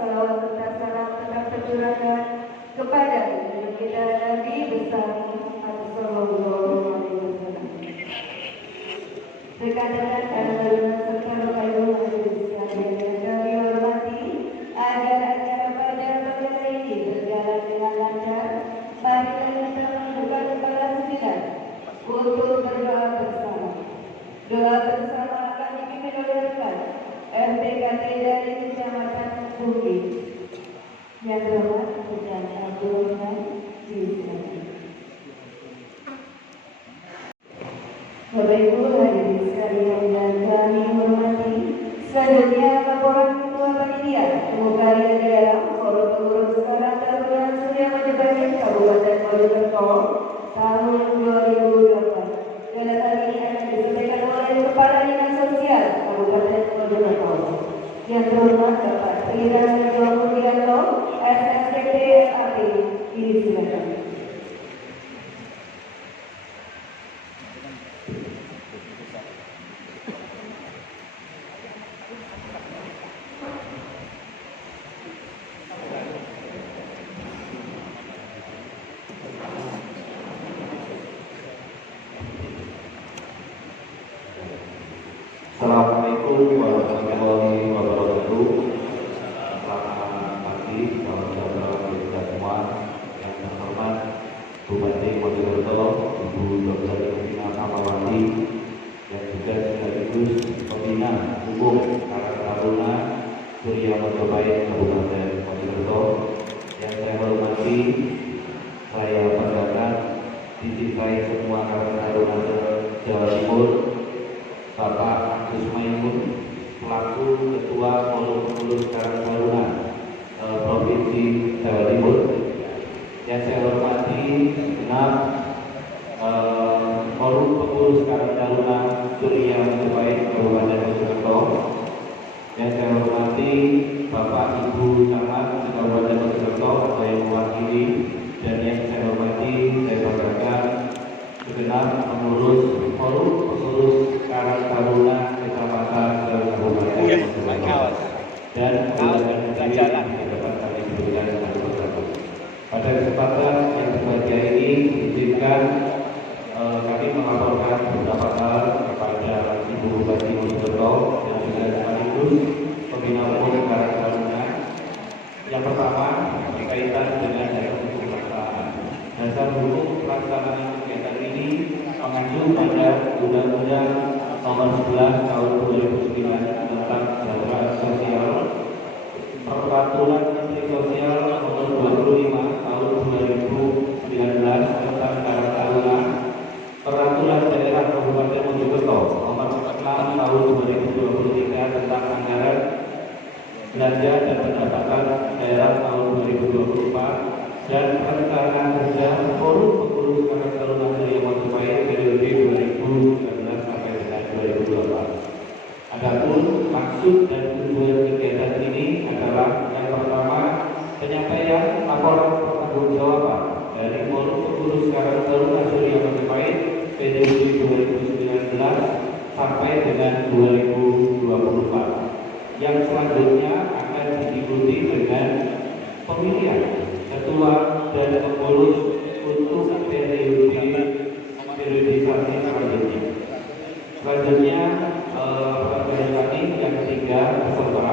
salawat serta salam tetap tercurahkan kepada Nabi kita Nabi besar Muhammad Sallallahu Alaihi Wasallam. Rekan-rekan alumni serta Bapak Ibu hadirin sekalian yang kami hormati, agar acara pada pagi hari ini berjalan dengan lancar, mari kita menundukkan kepala sejenak untuk berdoa bersama. Doa bersama akan dipimpin oleh rekan RPKT dari Kecamatan Bukit. Yang terhormat Rekan Abdul Rahman Silakan. Bapak Ibu hadirin sekalian yang kami hormati, selanjutnya laporan Ketua Panitia Pemukarian Daerah Forum Pengurus Karang Taruna Surya Majapahit Kabupaten Mojokerto tahun 2008. Dalam hal ini akan disampaikan oleh Kepala Dinas Sosial Kabupaten Mojokerto. Yang terhormat Bapak Tri Rasyo Mulyanto, SSDP SAP, silakan. Assalamualaikum warahmatullahi wabarakatuh. Selamat pagi, salam sejahtera kita semua. Yang terhormat Bupati Mojokerto, Ibu Dr. Irina Kamawati, dan juga sekaligus Pembina Umum Karang Taruna Surya Majapahit Kabupaten Mojokerto. Yang saya hormati, saya banggakan dicintai semua Karang Taruna Jawa Timur, Bapak Agus Maimun, selaku Ketua Forum Pengurus Karang Taruna Provinsi Jawa Timur. Yang saya hormati genap Forum Pengurus Karang Taruna Surya Majapahit Kabupaten Mojokerto. Yang saya hormati Bapak Ibu Camat Kabupaten Mojokerto atau yang mewakili, dan yang saya hormati, saya banggakan segenap pengurus Forum Pengurus Karang Taruna Kecamatan dan Kabupaten Mojokerto, dan pelajaran yang dapat kami berikan kepada bersama. Pada kesempatan yang berbahagia ini, izinkan kami melaporkan beberapa hal kepada Ibu Bupati Mojokerto dan juga sekaligus Pembina Umum Karang Taruna. Yang pertama berkaitan dengan dasar hukum pelaksanaan. Dasar hukum pelaksanaan kegiatan ini mengacu pada Undang-Undang Nomor 11 Tahun 2009 tentang Jaminan Sosial, Peraturan Menteri Sosial Nomor 25 Tahun 2019 tentang Karang Taruna, Peraturan Daerah Kabupaten Mojokerto Nomor 6 Tahun 2023 tentang anggaran belanja dan pendapatan daerah tahun 2024, dan rencana kerja Forum Pengurus Karang Taruna Surya Majapahit periode 2019 sampai dengan 2024. Adapun maksud dan tujuan kegiatan ini adalah yang pertama, penyampaian laporan pertanggungjawaban dari Forum Pengurus Karang Taruna Surya Majapahit periode 2019 sampai dengan 2024. Yang selanjutnya akan diikuti dengan pemilihan ketua dan pengurus untuk periodisasi selanjutnya. Selanjutnya pertanyaan kami yang ketiga, peserta.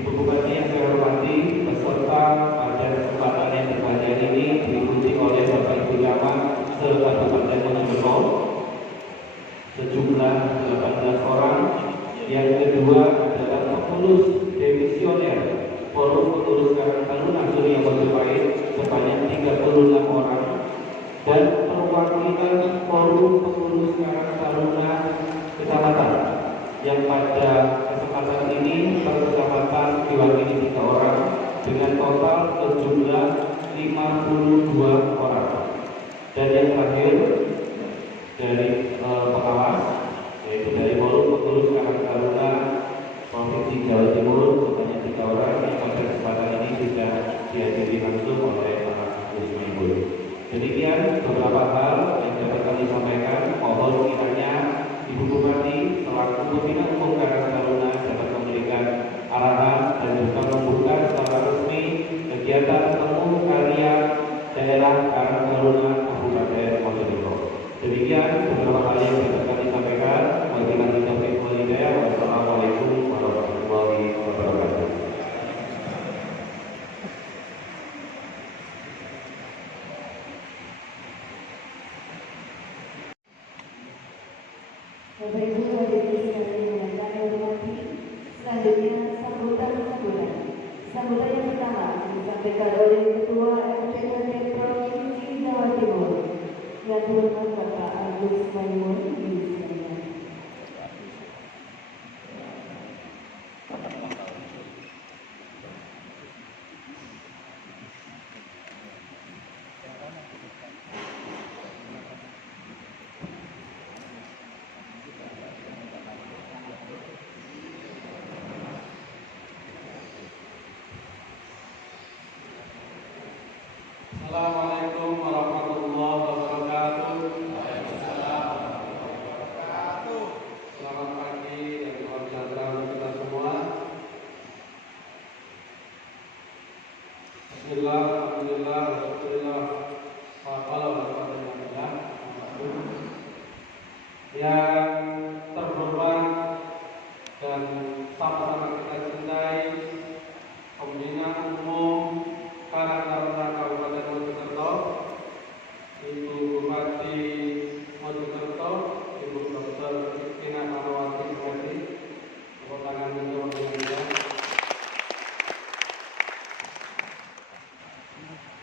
Ibu Bupati yang saya hormati, peserta pada kesempatan yang berbahagia ini diikuti oleh Bapak Ibu Camat se-Kabupaten Mojokerto sejumlah 18 orang. Yang kedua adalah pengurus demisioner Forum Pengurus Karang Taruna Surya Majapahit sebanyak 36 orang, dan perwakilan Forum Pengurus Karang Taruna Kecamatan yang pada kesempatan ini per kecamatan diwakili 3 orang dengan total sejumlah 52 orang. Dan yang terakhir dari pengawas, yaitu dari Forum Pengurus Karang Taruna Provinsi Jawa Timur sebanyak 3 orang yang pada kesempatan ini tidak dihadiri langsung oleh Pak Agus Maimun. Demikian beberapa hal yang dapat kami sampaikan. Mohon kiranya Ibu Bupati selaku Pembina Umum Karang Taruna dapat memberikan arahan dan juga membuka Bapak Ibu hadirin sekalian yang kami hormati, selanjutnya sambutan. Sambutan yang pertama disampaikan oleh Ketua MPKD Provinsi Jawa Timur, yang terhormat Bapak Agus Maimun. Assalamualaikum warahmatullahi wabarakatuh. Selamat pagi dan salam sejahtera untuk kita semua. Bismillah, alhamdulillah, alhamdulillah. Yang terhormat dan sama-sama kita cintai Pembina Umum Karang Taruna Kabupaten Mojokerto, Ibu Bupati Mojokerto, Ibu Dr. Ina Panawati Sumedi, tepuk tangan untuk pembinanya.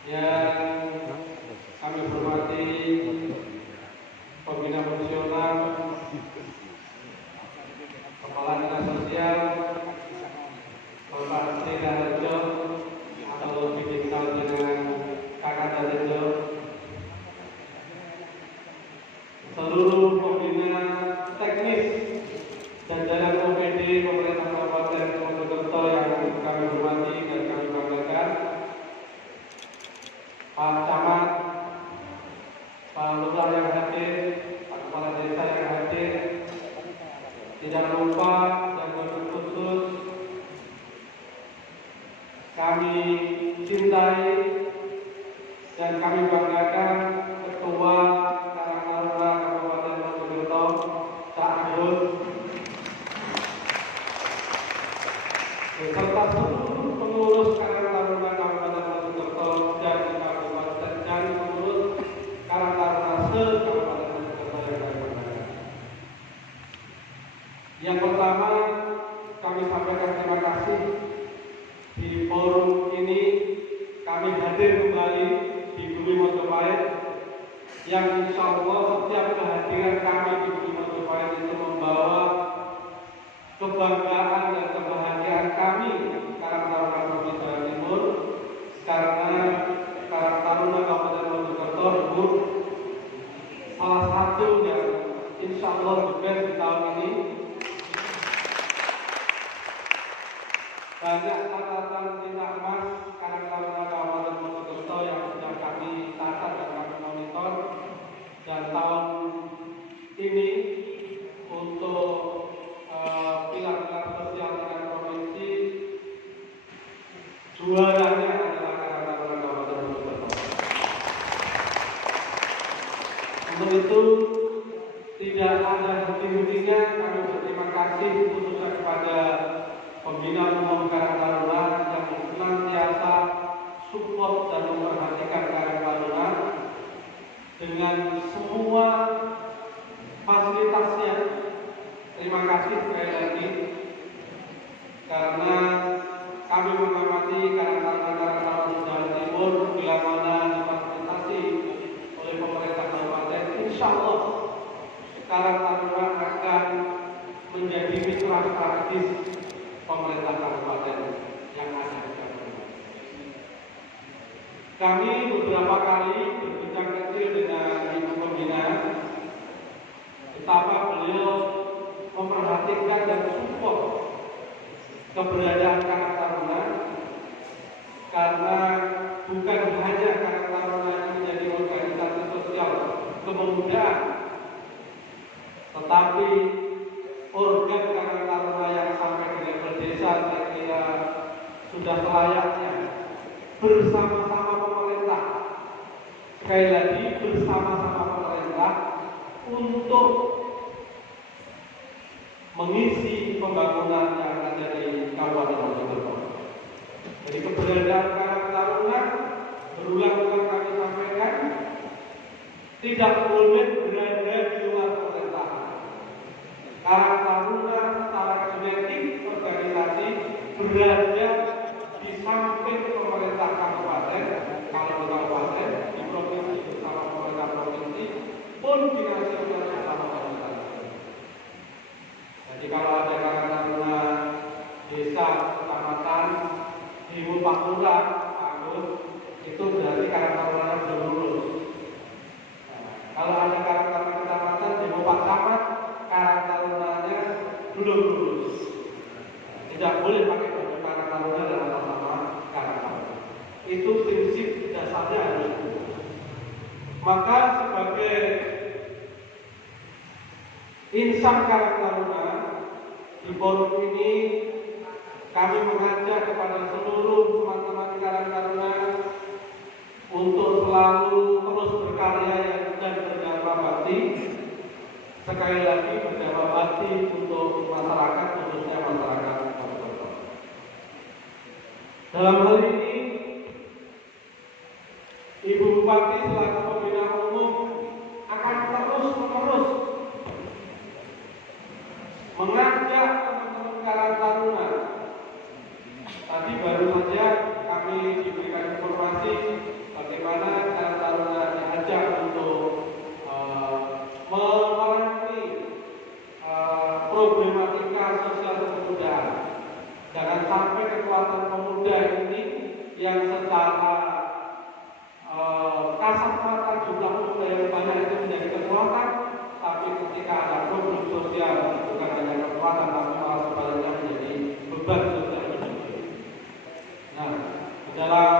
Yang kami hormati Pembina Fungsional, Kepala Dinas Sosial, Bapak Sri Darjo, atau lebih dikenal dengan Kakak Darjo, seluruh pembina teknis jajaran OPD pemerintah Kabupaten Mojokerto yang kami hormati dan kami banggakan, Pak Camat, Pak Lurah yang hadir, Pak Kepala Desa yang hadir, tidak lupa dan khusus kami cintai dan kami banggakan Ketua Karang Taruna Kabupaten Mojokerto, Cak Agus, beserta seluruh pengurus Karang Taruna Kabupaten Mojokerto dan Kabupaten dan pengurus Karang Taruna se-Kabupaten Mojokerto yang kami banggakan. Yang pertama, kami sampaikan terima kasih di forum ini. Kami hadir kembali di Bumi Mojopahit, yang insya Allah setiap kehadiran kami di Bumi Mojopahit itu membawa kebanggaan dan kebahagiaan kami Karang Taruna Provinsi Jawa Timur, karena Karang Taruna Kabupaten Mojokerto itu salah satu yang insya Allah the best di tahun ini. Banyak catatan tinta emas Karang Taruna Kabupaten Mojokerto yang sudah kami catat dan kami monitor, dan tahun ini untuk pilar-pilar sosial tingkat provinsi, juaranya adalah Karang Taruna Kabupaten Mojokerto. Untuk itu tidak ada henti-hentinya kami berterima kasih khususnya kepada Pembina Umum Karang Taruna yang senantiasa support dan memperhatikan Karang Taruna dengan semua fasilitasnya. Terima kasih sekali lagi, karena kami mengamati Karang Taruna Jawa Timur bila mana difasilitasi oleh pemerintah kabupaten, insya Allah Karang Taruna akan menjadi mitra strategis pemerintah kabupaten yang ada di kabupaten. Kami beberapa kali berbincang kecil dengan Ibu Pembina, betapa beliau memperhatikan dan support keberadaan Karang Taruna, karena bukan hanya Karang Taruna ini menjadi organisasi sosial kepemudaan, tetapi organ Karang Taruna yang sampai di level desa saya kira sudah selayaknya bersama-sama pemerintah, sekali lagi bersama-sama pemerintah, untuk mengisi pembangunan yang ada di Kabupaten Mojokerto. Jadi keberadaan Karang Taruna, berulang-ulang kami sampaikan, tidak boleh berada di luar pemerintahan. pemerintah kabupaten, kalau di kabupaten, di provinsi bersama pemerintah provinsi, pun dinasional bersama pemerintah. Jadi kalau ada Karang Taruna desa, kecamatan, di Pak Lurah, Agus, itu berarti Karang Tarunanya belum lulus. Kalau ada Karang Taruna kecamatan, di Pak Camat, Karang Tarunanya belum lulus. Tidak boleh pakai baju Karang Taruna dan sama Karang Taruna. Itu prinsip dasarnya harus. Maka sebagai insan Karang Taruna di forum ini kami mengajak kepada seluruh teman-teman Karang Taruna untuk selalu terus berkarya dan berjasa bakti. Sekali lagi berjasa bakti untuk masyarakat, khususnya masyarakat Mojokerto. Dalam hal ini, Ibu Bupati selaku pembina umum akan terus-menerus mengajak teman-teman Karang Taruna. Tadi baru saja kami diberikan informasi bagaimana Karang Taruna diajak untuk memerangi problematika sosial kepemudaan. Jangan sampai kekuatan pemuda ini yang secara kasat mata jumlah pemuda yang banyak itu menjadi kekuatan, tapi ketika ada problem sosial bukan hanya kekuatan, tapi malah sebaliknya menjadi beban sosial. Nah, dalam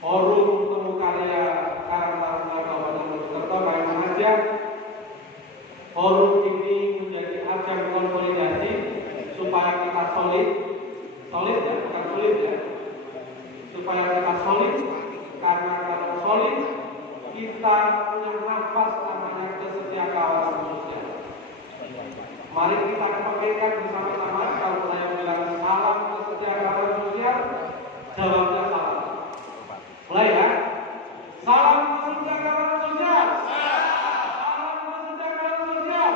forum temu karya Karang Taruna Kabupaten Mojokerto, kami mengajak forum ini menjadi ajang konsolidasi supaya kita solid ya, bukan sulit ya, supaya kita solid, karena kalau solid kita punya nafas namanya kesetiakawanan sosial. Mari kita kepekkan bersama-sama. Kalau saya bilang salam kesetiakawanan sosial, jawabnya salam. Mulai ya. Salam kesetiakawanan sosial. Salam kesetiakawanan sosial.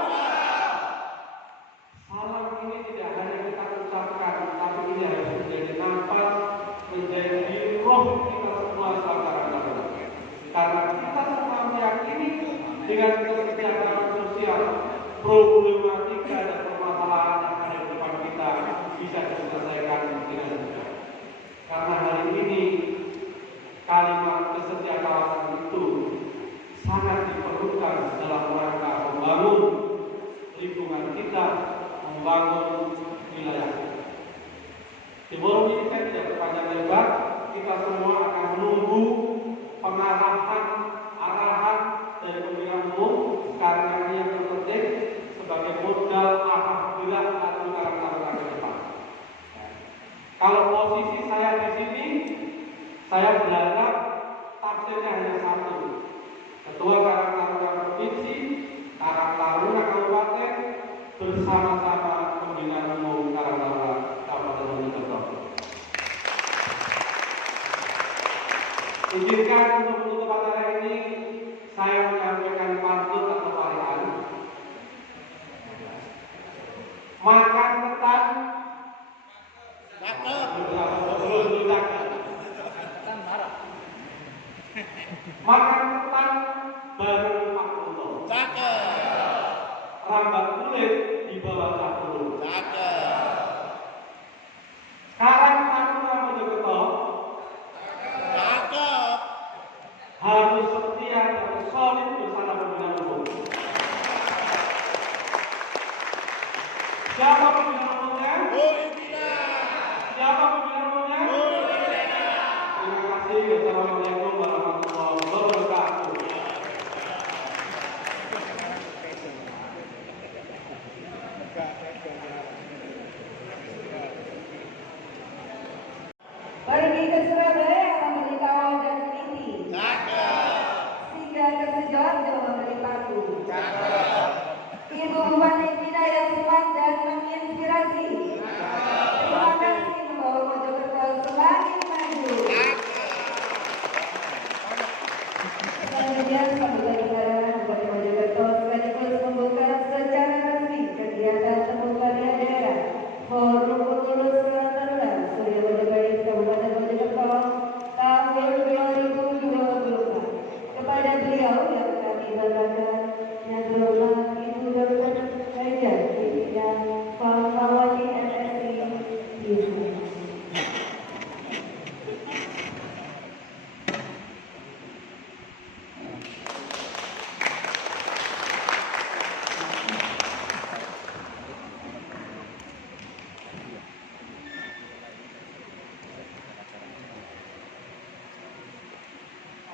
Salam ini tidak hanya kita ucapkan, tapi ini harus menjadi nafas, menjadi roh kita semua saudara-saudara. Karena kita semua meyakini dengan kesejahteraan sosial, problematika dan permasalahan yang ada di depan kita bisa diselesaikan dengan mudah. Karena hari ini kalimat kesejahteraan itu sangat diperlukan dalam rangka membangun lingkungan kita, membangun wilayah. Di forum ini saya tidak berpanjang lebar, kita semua akan menunggu arahan dari pembina umum, karena ini yang terpenting sebagai modal arah gerak atau Karang Taruna ke depan. Kalau posisi saya di sini, saya berharap tafsirnya hanya satu: Ketua Karang Taruna Provinsi, Karang Taruna Kabupaten, bersama-sama pembina umum Karang Taruna Kabupaten Mojokerto. Izinkan untuk menutup acara ini saya menyampaikan pantun atau tarian. Makan ketan, makan ketan bareng Pak Kunto. Rambat kulit di bawah kapur. Karang Taruna Mojokerto harus setia dan solid bersama pembina umum. Siapa pembina umumnya? Siapa pembina umumnya? Terima kasih. Wassalamualaikum warahmatullahi wabarakatuh. Pergi ke Surabaya membeli kawal dan teliti. Singgah ke Sidoarjo membeli paku. Ibu Bupati Hidayat Sumat dan menginspirasi. Terima kasih membawa Mojokerto semakin maju. Selanjutnya, sambutan kedatangan Bupati Mojokerto sekaligus membuka secara resmi kegiatan temu karya daerah Forum Pengurus Karang Taruna Surya Mojokerto Kabupaten Mojokerto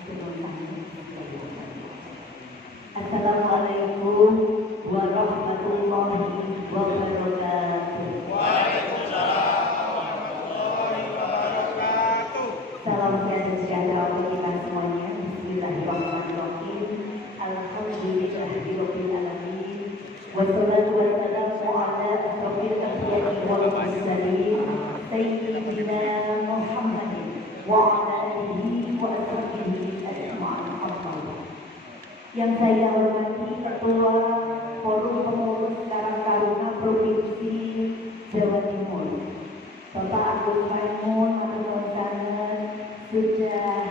Assalamualaikum warahmatullahi wabarakatuh. Salam sejahtera untuk kita semuanya. Bismillahirrahmanirrahim. Alhamdulillahirabbil alamin. Wassalatu wassalamu ala asyrofil anbiya'i wal mursalin sayyidina Muhammadin wa ala alihi wa sahbihi ajma'in. Yang saya hormati Ketua Forum Pengurus Karang Taruna Provinsi Jawa Timur, Bapak Agus Maimun, sudah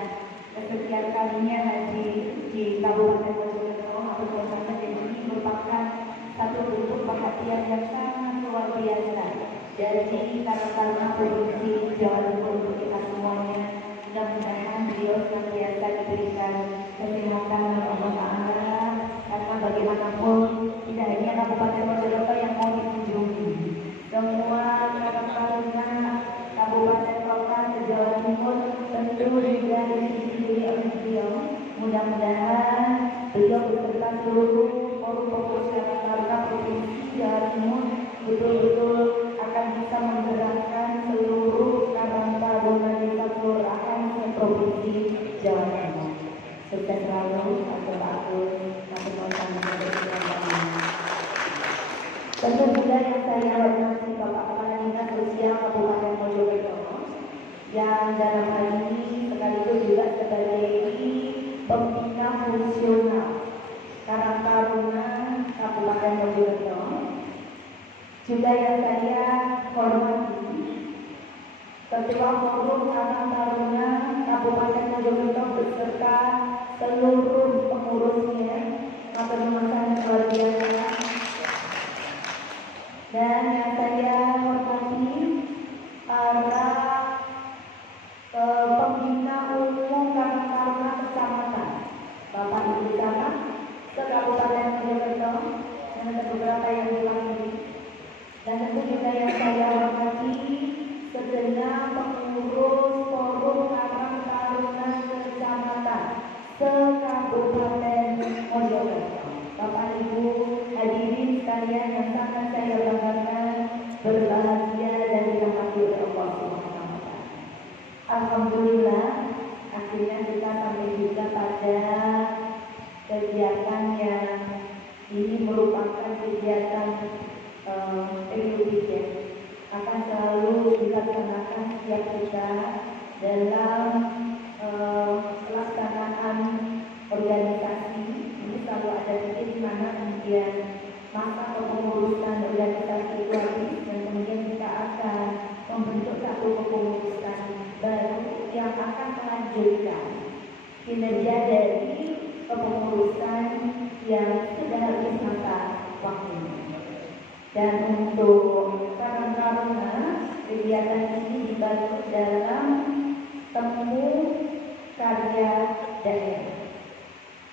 kesekian kalinya haji di Kabupaten Mojokerto. Agus Maimun, ini merupakan satu bentuk perhatian yang sangat luar biasa dari Karang Taruna Provinsi Jawa Timur untuk kita semuanya. Mudah-mudahan beliau senantiasa diberikan kesehatan oleh Allah Ta'ala, karena bagaimanapun tidak hanya Kabupaten Mojokerto yang mau dikunjungi, semua Karang Taruna kabupaten kota se-Jawa Timur tentu juga diikuti oleh beliau. Mudah-mudahan beliau beserta seluruh forum pengurus Karang Taruna Provinsi Jawa Timur betul-betul akan bisa menggerakkan seluruh Karang Taruna desa kelurahan Provinsi Jawa Timur. Sukses selalu untuk Pak Agus, tentu juga yang saya hormati Bapak Kepala Dinas Sosial Kabupaten Mojokerto, yang dalam hal ini sekaligus juga sebagai pembina fungsional Karang Taruna Kabupaten Mojokerto. Juga yang saya hormati Ketua Forum Karang Taruna Kabupaten Mojokerto beserta seluruh pengurusnya, matur-nuwun luar biasa. Dan yang saya hormati para pembina umum Karang Taruna kecamatan, Bapak Ibu Camat se-Kabupaten Mojokerto, dan ada beberapa yang diwakili. Dan tentu juga yang saya hormati segenap pengurus Forum Karang Taruna kecamatan se-Kabupaten Mojokerto. Bapak Ibu hadirin sekalian yang sangat saya banggakan, berbahagia dan dirahmati oleh Allah Subhanahu wa Ta'ala. Alhamdulillah, akhirnya kita sampai juga pada kegiatan yang ini merupakan kegiatan periodik ya, akan selalu dilaksanakan setiap kita dalam pelaksanaan organisasi. Ini selalu ada titik di mana kemudian masa kepengurusan organisasi itu habis, dan kemudian kita akan membentuk satu kepengurusan baru yang akan melanjutkan kinerja dari kepengurusan yang sudah habis masa waktunya. Dan untuk Karang Taruna, kegiatan ini dibantu dalam temu karya daerah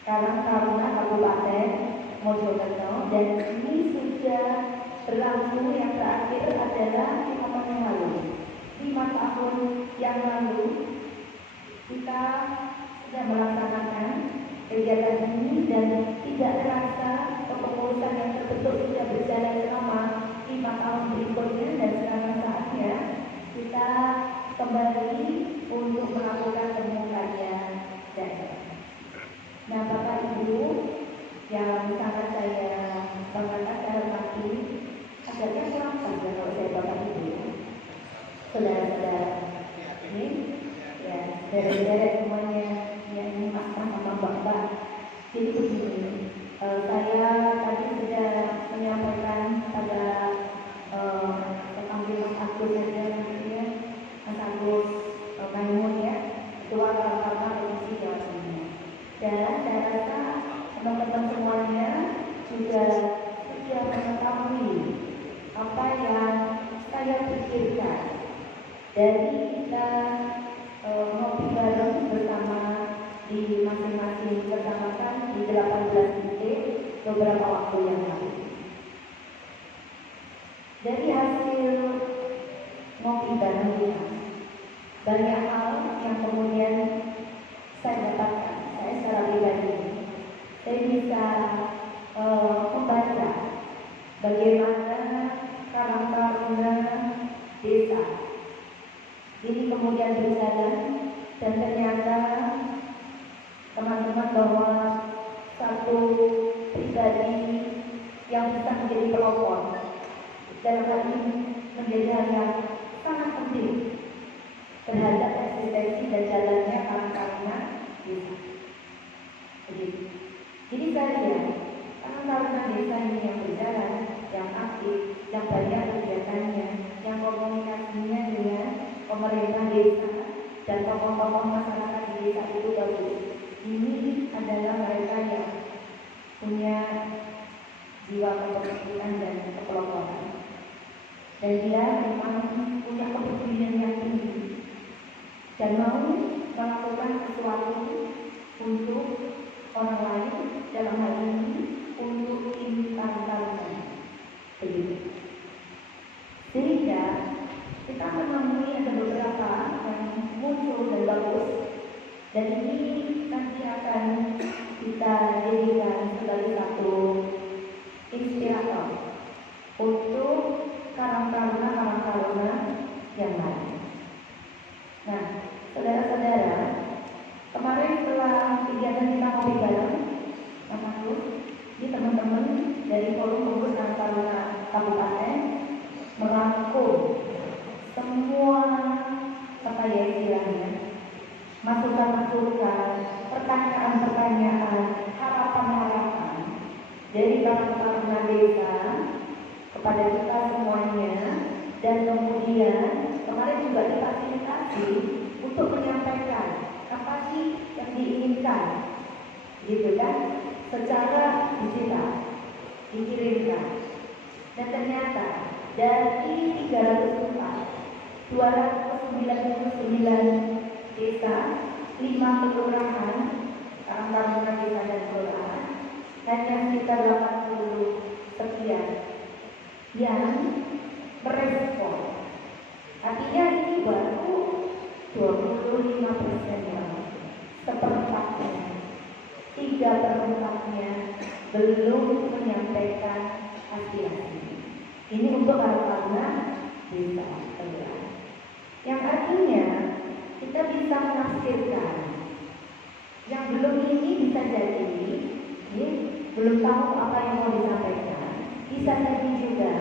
Karang Taruna Kabupaten Mojokerto, dan ini sudah berlangsung. Yang terakhir adalah 5 tahun yang lalu. 5 tahun yang lalu kita sudah melaksanakan kegiatan ini, dan tidak terasa kepengurusan yang terbentuk sudah berjalan selama 5 tahun berikutnya, dan sekarang saatnya kita kembali untuk melakukan temu karya daerah. Nah, Bapak Ibu yang sangat saya banggakan, saya hormati, agaknya kurang pas ya kalau saya Bapak Ibu, saudara-saudara ini ya, derek-derek semuanya, ya ini mas-mas, bapak. Jadi begini, saya tadi sudah menyampaikan pada panggil Mas Agus saja, ya, Mas Agus Maimun ya, Ketua Karang Taruna Provinsi Jawa Timur. Dan saya rasa teman-teman semuanya juga sudah mengetahui apa yang saya pikirkan dari kita ngopi bareng bersama di masing-masing kecamatan di 18 titik beberapa waktu yang lalu. Dari hasil ngopi bareng kita, banyak hal yang kemudian saya dapatkan. lagi berjalan, dan ternyata teman-teman bahwa satu pribadi yang bisa menjadi pelopor dalam hal ini menjadi hal yang sangat penting terhadap eksistensi dan jalannya karang-taruna desa. Jadi saya karang-taruna desa ini yang berjalan, yang aktif, yang banyak kegiatannya, yang komunikasinya dengan pemerintah desa dan tokoh-tokoh masyarakat di desa itu bagus. Ini adalah mereka yang punya jiwa kepemimpinan dan kepeloporan. Dan dia memang punya kepedulian yang tinggi dan mau melakukan sesuatu untuk orang lain, dalam hal ini untuk tim karang-taruna. Begitu. Sehingga kita menemui ada beberapa yang muncul dan bagus, dan ini nanti akan kita jadikan sebagai satu inspirator untuk karang-taruna yang lain. Nah, saudara-saudara, kemarin setelah kegiatan kita ngopi bareng, Mas Agus, ini teman-teman dari Forum Pengurus Karang-Taruna Kabupaten merangkum semua istilahnya, masukan-masukan, pertanyaan-pertanyaan, harapan-harapan dari karang-taruna desa kepada kita semuanya, dan kemudian kemarin juga difasilitasi untuk menyampaikan apa sih yang diinginkan, gitu kan, secara digital dikirimkan. Dan ternyata dari 300 tempat, 299 desa, 5 kelurahan, karang-taruna desa dan kelurahan, hanya sekitar 80 sekian yang merespon. Artinya ini baru 25% yang seperempatnya, 3/4-nya belum menyampaikan aspirasi. Ini untuk karang-taruna desa kelurahan. Yang artinya kita bisa menafsirkan yang belum ini bisa jadi belum tahu apa yang mau disampaikan, bisa jadi juga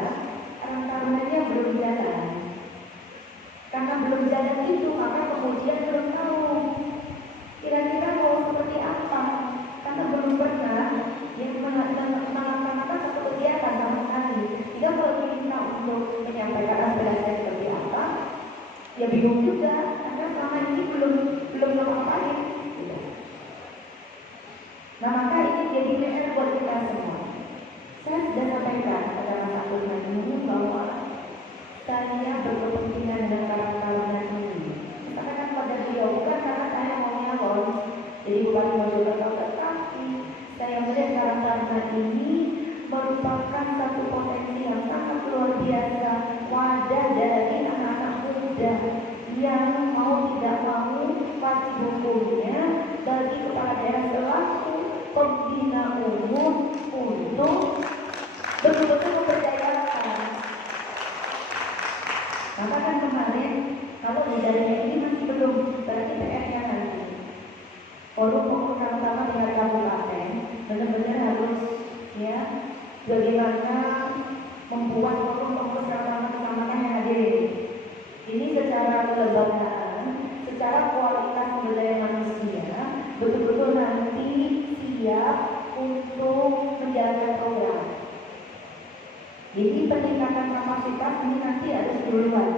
karang-tarunanya belum jalan. Karena belum jalan itu, maka kemudian belum tahu kira-kira mau seperti apa, karena belum pernah yang melaksanakan satu kegiatan sama sekali. Jika kalau diminta untuk menyampaikan aspirasi seperti apa, ya bingung juga, karena selama ini belum ngapain. Nah, maka ini jadi PR buat kita semua. Saya sudah sampaikan pada Mas Agus ini bahwa saya berkepentingan dengan karang-taruna ini. Katakan pada beliau, bukan karena saya maunya jadi Bupati Mojokerto, tetapi saya melihat karang-taruna ini merupakan satu potensi yang sangat luar biasa, wadah dari anak-anak muda yang mau tidak mau wajib hukumnya bagi kepala daerah selaku pembina umum untuk betul-betul memperdayakan. Maka kan kemarin kalau bedanya ini masih belum, berarti PR-nya nanti Forum Pengurus Karang-Taruna tingkat kabupaten benar-benar harus ya bagaimana membuat Forum Pengurus Karang-Taruna kecamatan yang hadir ini. Ini secara kelembagaan, secara kualitas sumber daya manusia betul-betul nanti siap untuk menjalankan program. Jadi peningkatan kapasitas ini nanti harus duluan,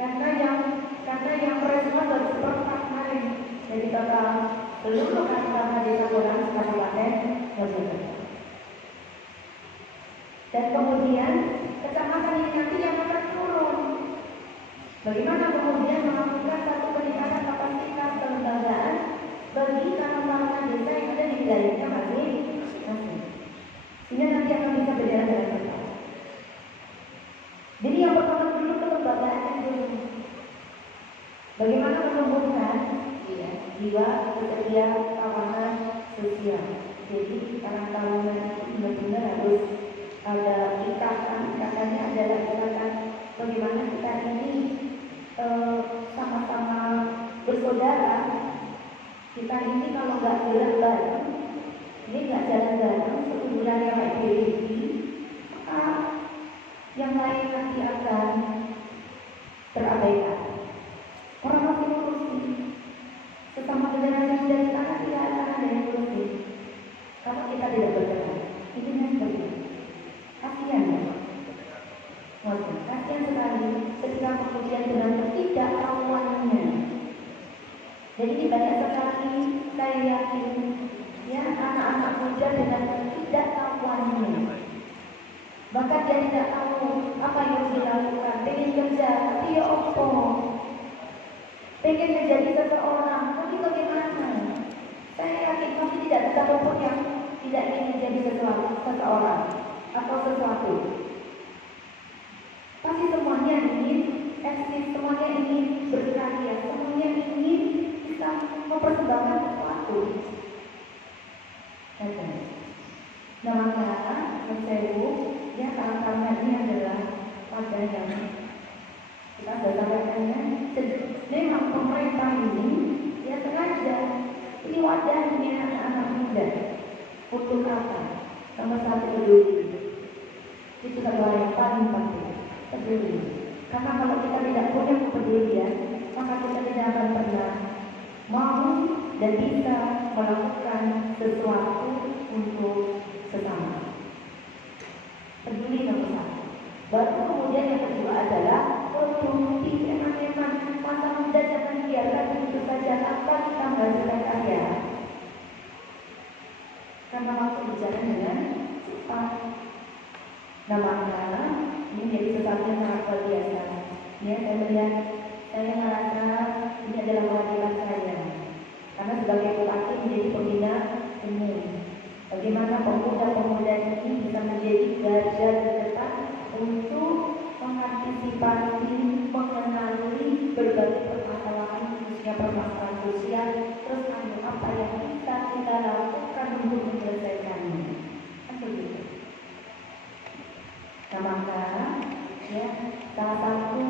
karena yang merespon baru seperempat kemarin dari total seluruh karang-taruna desa kelurahan Kabupaten Mojokerto. Dan kemudian kecamatan ini nanti yang akan turun. Bagaimana kemudian melakukan satu peningkatan kapasitas kelembagaan bagi karang-taruna desa yang ada di wilayahnya masing-masing, sehingga nanti akan bisa berjalan dengan cepat. Jadi yang pertama dulu kelembagaan dulu. Bagaimana menumbuhkan jiwa kesetiakawanan sosial. Jadi karang-taruna itu benar-benar harus ada ikatannya adalah ikatan bagaimana kita ini sama-sama Kita ini kalau nggak jalan bareng, ini nggak jalan bareng, sekumpulannya kayak ini, maka yang lain nanti akan terabaikan. Orang masih ngurusi sesama generasi muda kita kan tidak akan ada yang ngurusi. Kalau kita tidak bergerak, ini seperti kasihan ya. Kasihan sekali ketika kemudian dengan ketidaktahuannya. Jadi banyak sekali saya yakin ya anak-anak muda dengan ketidaktahuannya. Bahkan dia tidak tahu apa yang harus dilakukan. Pengen kerja, tapi ya opo. Pengen menjadi seseorang, tapi bagaimana? Saya yakin pasti tidak ada satupun yang tidak ingin menjadi seseorang atau sesuatu. Pasti semuanya ingin eksis, semuanya ingin berkarya, semuanya ingin bisa mempersembahkan sesuatu. Nah maka mensewu ya karena ini adalah wadah yang kita sudah sampaikannya. Memang pemerintah ini ya sengaja ini wadahnya anak-anak muda untuk apa? Nomor satu peduli. Itu adalah yang paling penting. Peduli. Karena kalau kita tidak punya kepedulian, maka kita tidak akan pernah mau dan bisa melakukan sesuatu untuk sesama. Peduli nomor satu. Baru kemudian yang kedua adalah produktif. Memang masa muda jangan biarkan begitu saja tanpa kita menghasilkan karya. Karena waktu berjalan dengan cepat. Nah maka ini menjadi sesuatu yang sangat luar biasa. Ya, saya melihat, saya merasa ini adalah kewajiban saya. Karena sebagai bupati menjadi pembina umum. Bagaimana pemuda-pemuda ini bisa menjadi garda terdepan untuk mengantisipasi, mengenali berbagai permasalahan, khususnya permasalahan sosial, terus apa yang bisa kita lakukan untuk menyelesaikannya. Kan begitu. Nah maka ya salah satu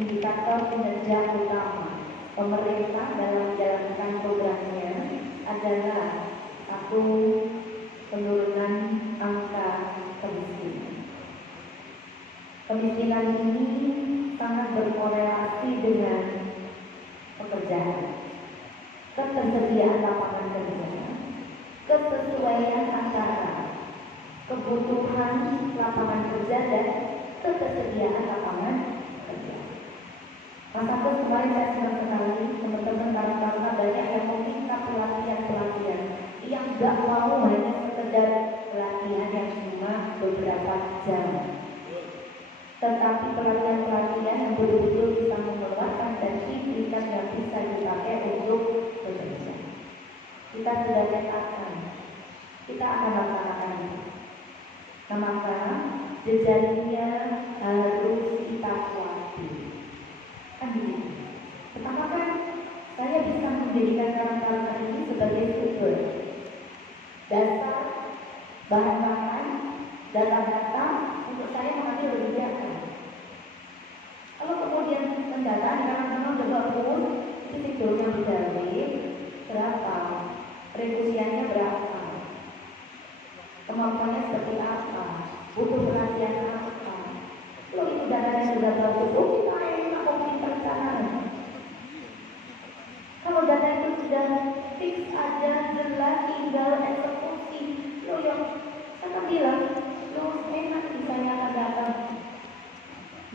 indikator kinerja utama pemerintah dalam menjalankan programnya adalah satu, penurunan angka kemiskinan. Kemiskinan ini sangat berkorelasi dengan pekerjaan, ketersediaan lapangan kerja, kesesuaian antara kebutuhan lapangan kerja dan ketersediaan lapangan kerja. Masa kemarin saya senang sekali teman-teman karena banyak yang meminta pelatihan yang gak mau hanya sekedar pelatihan yang cuma beberapa jam, tetapi pelatihan yang betul-betul bisa mengeluarkan dan signifikan yang bisa dipakai untuk bekerja. Kita sudah tetapkan, kita akan laksanakan. Nah maka jejaknya harus kita kuati. Kan begitu. Pertama kan saya bisa menjadikan karakter ini sebagai sumber dasar, bahan-bahan, data-data untuk saya mengambil kebijakan. Kalau kemudian mendataan karena memang sudah bagus, itu tidurnya berdalih berapa, revisiannya berapa, kemampuannya seperti apa, butuh pelatihan apa. Kalau itu datanya sudah bagus, kita enak pemerintah sana. Kalau data itu sudah fix ada, jelas, tinggal eksekusi, lo yang saya bilang, lo enak misalnya akan datang.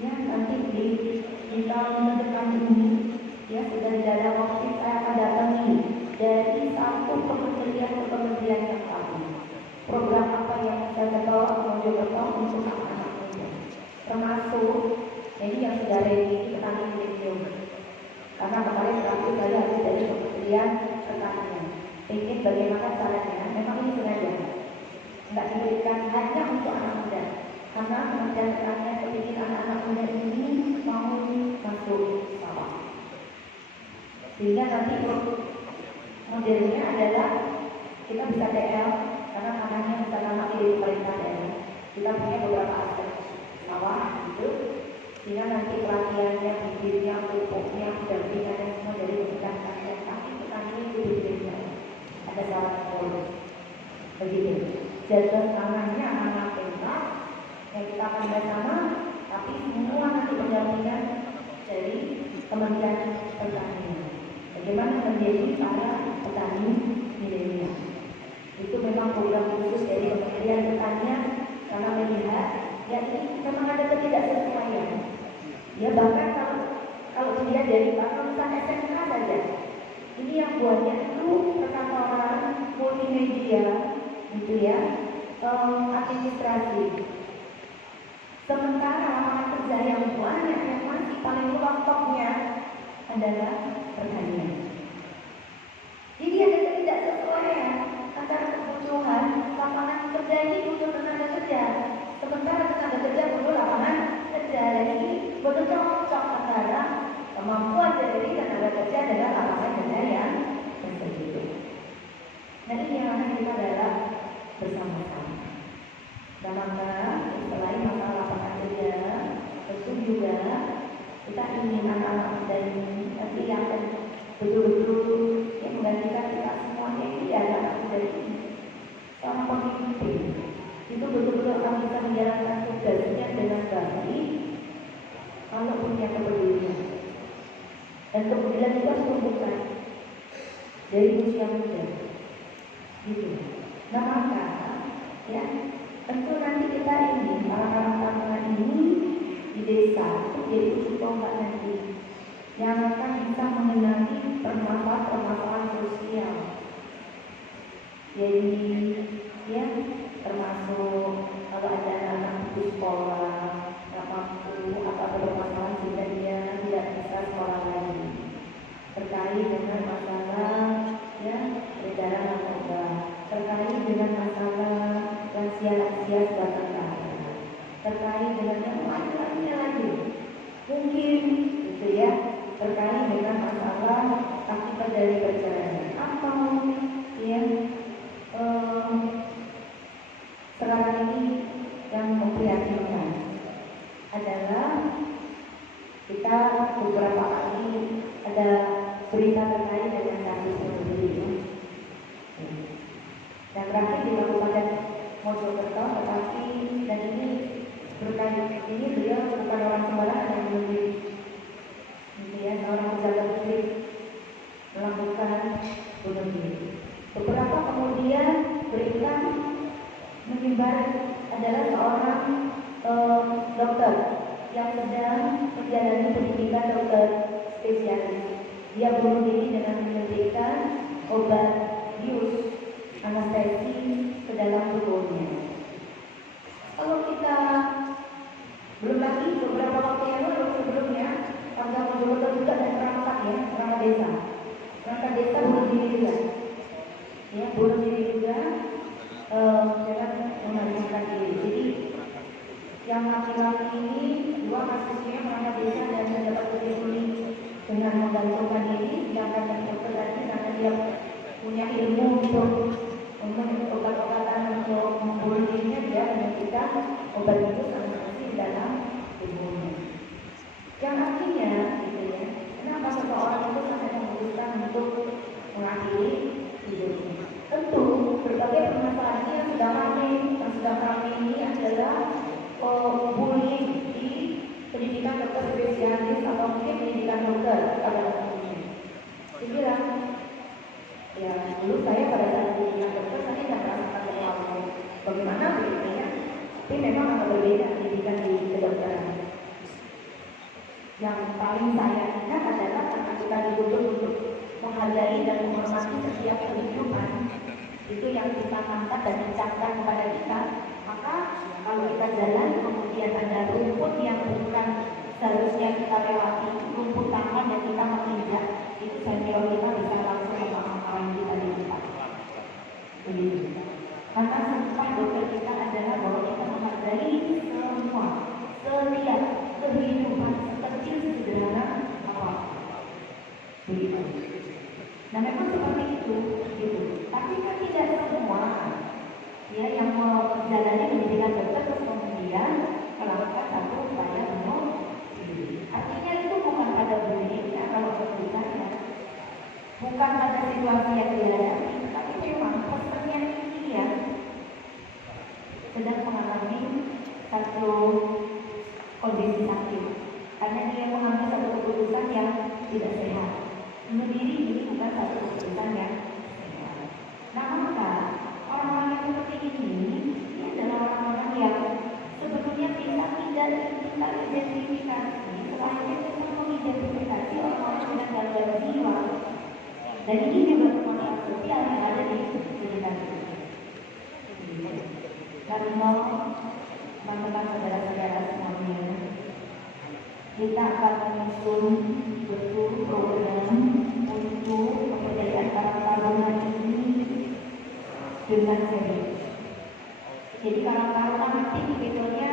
Ya nanti di tahun depan ini, ya sudah ada waktu saya akan datangi dari satu kementerian ke kementerian yang lain. Program apa yang saya bawa mau untuk anak-anak muda, termasuk ini yang sudah ready petani milenium. Karena kemarin terakhir saya habis dari kementerian pertanian. Ingin bagaimana caranya? Memang ini sengaja nggak diberikan hanya untuk anak muda, karena kementerian pertanian kepingin anak-anak muda ini mau masuk sawah. Sehingga nanti modelnya adalah kita bisa DL karena tanahnya bisa tanah milik pemerintah daerah. Kita punya beberapa aset sawah gitu. Sehingga nanti pelatihannya, bibitnya, pupuknya, pendampingannya semua dari pemerintah daerah. Tapi petani itu garis tangannya anak-anak PK yang kita akan bersama, tapi semua nanti pendampingan dari Kementerian Pertanian. Bagaimana menjadi para petani milenial. Itu memang program khusus dari Kementerian Pertanian karena melihat ya ini memang ada ketidaksesuaian. Ya bahkan kalau dilihat dari lulusan SMK saja, ini yang buatnya itu perkantoran, multimedia, gitu ya, administrasi. Sementara lapangan kerja yang banyak yang masih paling topnya adalah pertanian. Jadi ada ketidaksesuaian antara kebutuhan lapangan kerja ini butuh tenaga kerja, sementara tenaga kerja butuh lapangan kerja. Dan ini bercocok antara kemampuan dari tenaga kerja adalah lapangan kerja yang tersebut. Nah ini yang akan kita adalah bersama-sama. Karena selain masalah lapangan kerja, tentu juga kita ingin anak-anak muda ini nanti yang betul-betul yang menggantikan kita semuanya ini adalah anak muda ini. Seorang pemimpin itu betul-betul akan bisa menjalankan tugasnya dengan baik kalau punya kepedulian. Dan kepedulian itu harus tumbuhkan dari usia muda. Gitu. Nah maka ya tentu nanti kita ini para tanggungan ini di desa itu jadi ujung tombak nanti yang akan bisa mengenali permasalahan sosial. Jadi ya termasuk kalau ada anak putus sekolah, nggak mampu atau bermasalah sehingga dia tidak bisa sekolah lagi, terkait dengan masalah ya peredaran narkoba, terkait dengan masalah lansia sebatang kara, terkait dengan yang lainnya lagi, mungkin gitu ya, terkait dengan masalah akibat dari perceraian atau ya sekarang ini yang memprihatinkan adalah kita beberapa kali ada berita terkait dengan kasus tersebut. Dan terakhir di Kabupaten Mojokerto, tetapi dan ini berkait ini beliau bukan orang sembarangan yang menulis, gitu ya, seorang pejabat publik melakukan bunuh diri. Beberapa kemudian berita menyebar adalah seorang dokter yang sedang menjalani pendidikan dokter spesialis. Dia bunuh diri dengan menyuntikkan obat bius anestesi ke dalam tubuhnya. Kalau kita belum lagi beberapa waktu yang lalu sebelumnya warga Mojokerto juga ada perangkat ya, perangkat desa bunuh diri juga. Ya, bunuh diri juga dengan melarikan diri. Jadi yang laki-laki ini dua kasusnya perangkat desa dan mendapat kulit dengan menggantungkan diri, sedangkan yang dokter tadi karena dia punya ilmu untuk obat-obatan untuk membunuh dirinya, dia menyuntikkan obat itu anestesi di dalam tubuhnya. Yang artinya, gitu ya, kenapa seseorang itu sampai memutuskan untuk mengakhiri hidupnya? Tentu berbagai permasalahan yang sedang ramai ini adalah bullying di pendidikan dokter spesialis atau mungkin pendidikan dokter pada umumnya. Saya ya dulu saya pada saat pendidikan dokter saya tidak merasakan sesuatu bagaimana begitu, tapi memang agak berbeda pendidikan di kedokteran. Yang paling saya ingat adalah karena kita dituntut untuk menghargai dan menghormati setiap kehidupan, itu yang kita angkat dan dicapkan kepada kita. Maka kalau kita jalan kemudian ada rumput yang bukan seharusnya kita lewati, rumput taman yang kita menginjak, itu saya kira kita bisa langsung memaafkan kita di depan. Begitu. Maka sumpah dokter kita adalah bahwa kita menghargai semua setiap kehidupan kecil sederhana apa. Begitu. Nah memang seperti itu, gitu. Tapi kan tidak semua ya yang menjalani pendidikan dokter terus kemudian melakukan satu upaya bunuh diri. Artinya itu bukan pada bullying ya, kalau menurut saya bukan pada situasi yang dihadapi, tapi memang pesannya ini ya sedang mengalami satu kondisi sakit, karena dia mengambil satu keputusan yang tidak sehat. Bunuh diri ini bukan satu keputusan yang sehat. Nah, maka orang-orang yang seperti ini adalah orang-orang yang sebetulnya kita tidak identifikasi, selain kita mengidentifikasi orang-orang dengan gangguan jiwa. Dan ini juga masalah sosial yang ada di sekitar kita. Karena teman-teman saudara-saudara semuanya, kita akan menyusun betul program untuk pemberdayaan para taruna ini dengan serius. Jadi para taruna nanti sebetulnya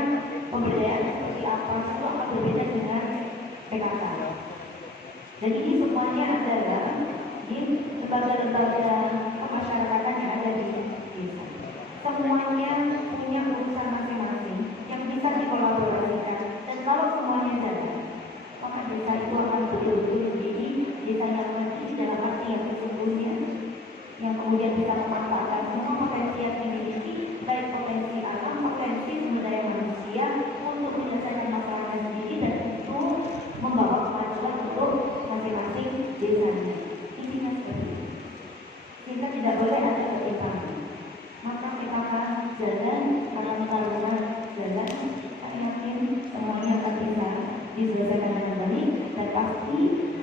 pemberdayaan seperti apa itu akan berbeda dengan PKK. Dan ini semuanya adalah di lembaga-lembaga kemasyarakatan yang ada di desa. Semuanya punya urusan masing-masing yang bisa dikolaborasikan, dan kalau semuanya jalan, maka desa itu akan betul-betul menjadi desa yang mandiri dalam arti yang sesungguhnya, yang kemudian bisa memanfaatkan semua potensi yang dimiliki, baik potensi alam, potensi sumber daya manusia untuk menyelesaikan masalahnya sendiri, dan itu membawa kemajuan untuk masing-masing desanya. Intinya seperti itu. Kita tidak boleh ada ketimpangan. Maka kita akan jalan, akan melakukan jalan. Saya yakin semuanya akan bisa diselesaikan dengan baik, dan pasti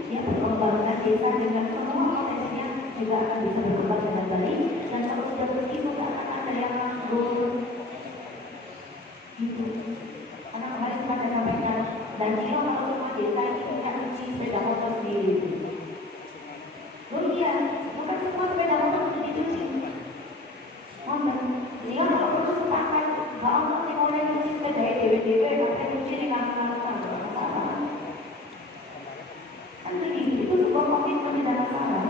ya perkembangan desa dengan semua potensinya juga akan bisa berkembang dengan baik. Dan kalau sudah begitu akan ada yang nganggur itu. Karena kemarin saya sampaikan, dan kalau semua desa ini punya kunci sepeda motor sendiri. Oh iya, bukan semua sepeda motor sudah dicuci. Dia kalau perlu sepakat, bahwa masih mulai cuci sepeda dewe-dewe, makanya cuci di kampung-kampung, masalah. Kan jadi itu sebuah komitmen tidak masalah.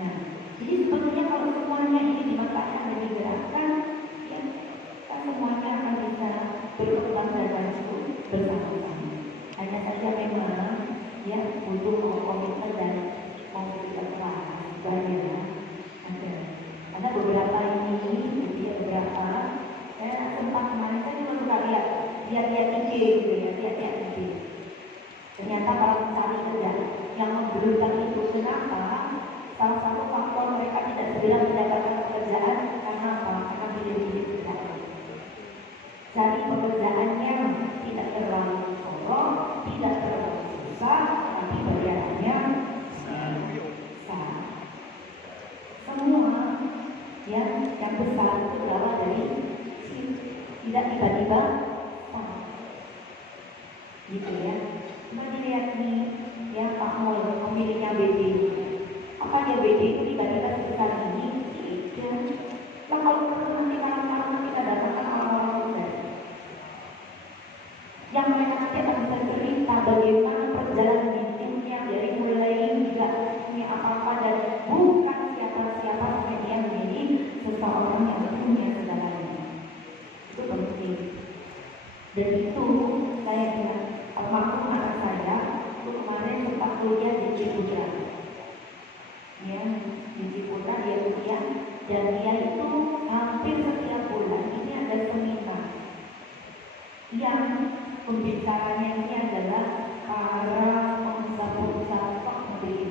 Nah, jadi sebetulnya kalau semuanya ini dimanfaatkan dan digerakkan, ya, kan semuanya akan bisa berkembang dan maju bersama-sama. Hanya saja memang ya butuh komitmen dan komitmen banyak. Ada beberapa ini, ya beberapa. Saya sempat kemarin saya juga suka lihat IG gitu ya, lihat IG. Ternyata para pencari kerja yang memberitakan itu, kenapa? Salah satu faktor mereka tidak segera mendapatkan pekerjaan karena apa? Karena pilih-pilih pekerjaan. Cari pekerjaan yang tidak terlalu sorok, tidak terlalu susah, tapi bayarannya besar. Semua ya yang besar itu berawal dari tidak tiba-tiba gitu ya. Coba dilihat nih ya, Pak Mul pemiliknya BD, apa dia BD itu tiba-tiba sebesar ini? Tidak. Nah, kalau nanti karena kita datangkan orang-orang sukses yang mereka nanti akan bisa cerita bagaimana perjalanan hidupnya dari mulai tidak punya apa-apa dan bukan siapa-siapa sampai dia menjadi seseorang yang punya segalanya. Itu penting. Dan itu saya bilang, almarhum anak saya itu kemarin sempat kuliah di Ciputra. Ya, di Ciputra dia kuliah, dan dia itu hampir setiap bulan ini ada seminar yang pembicaranya ini adalah para pengusaha-pengusaha top mobil.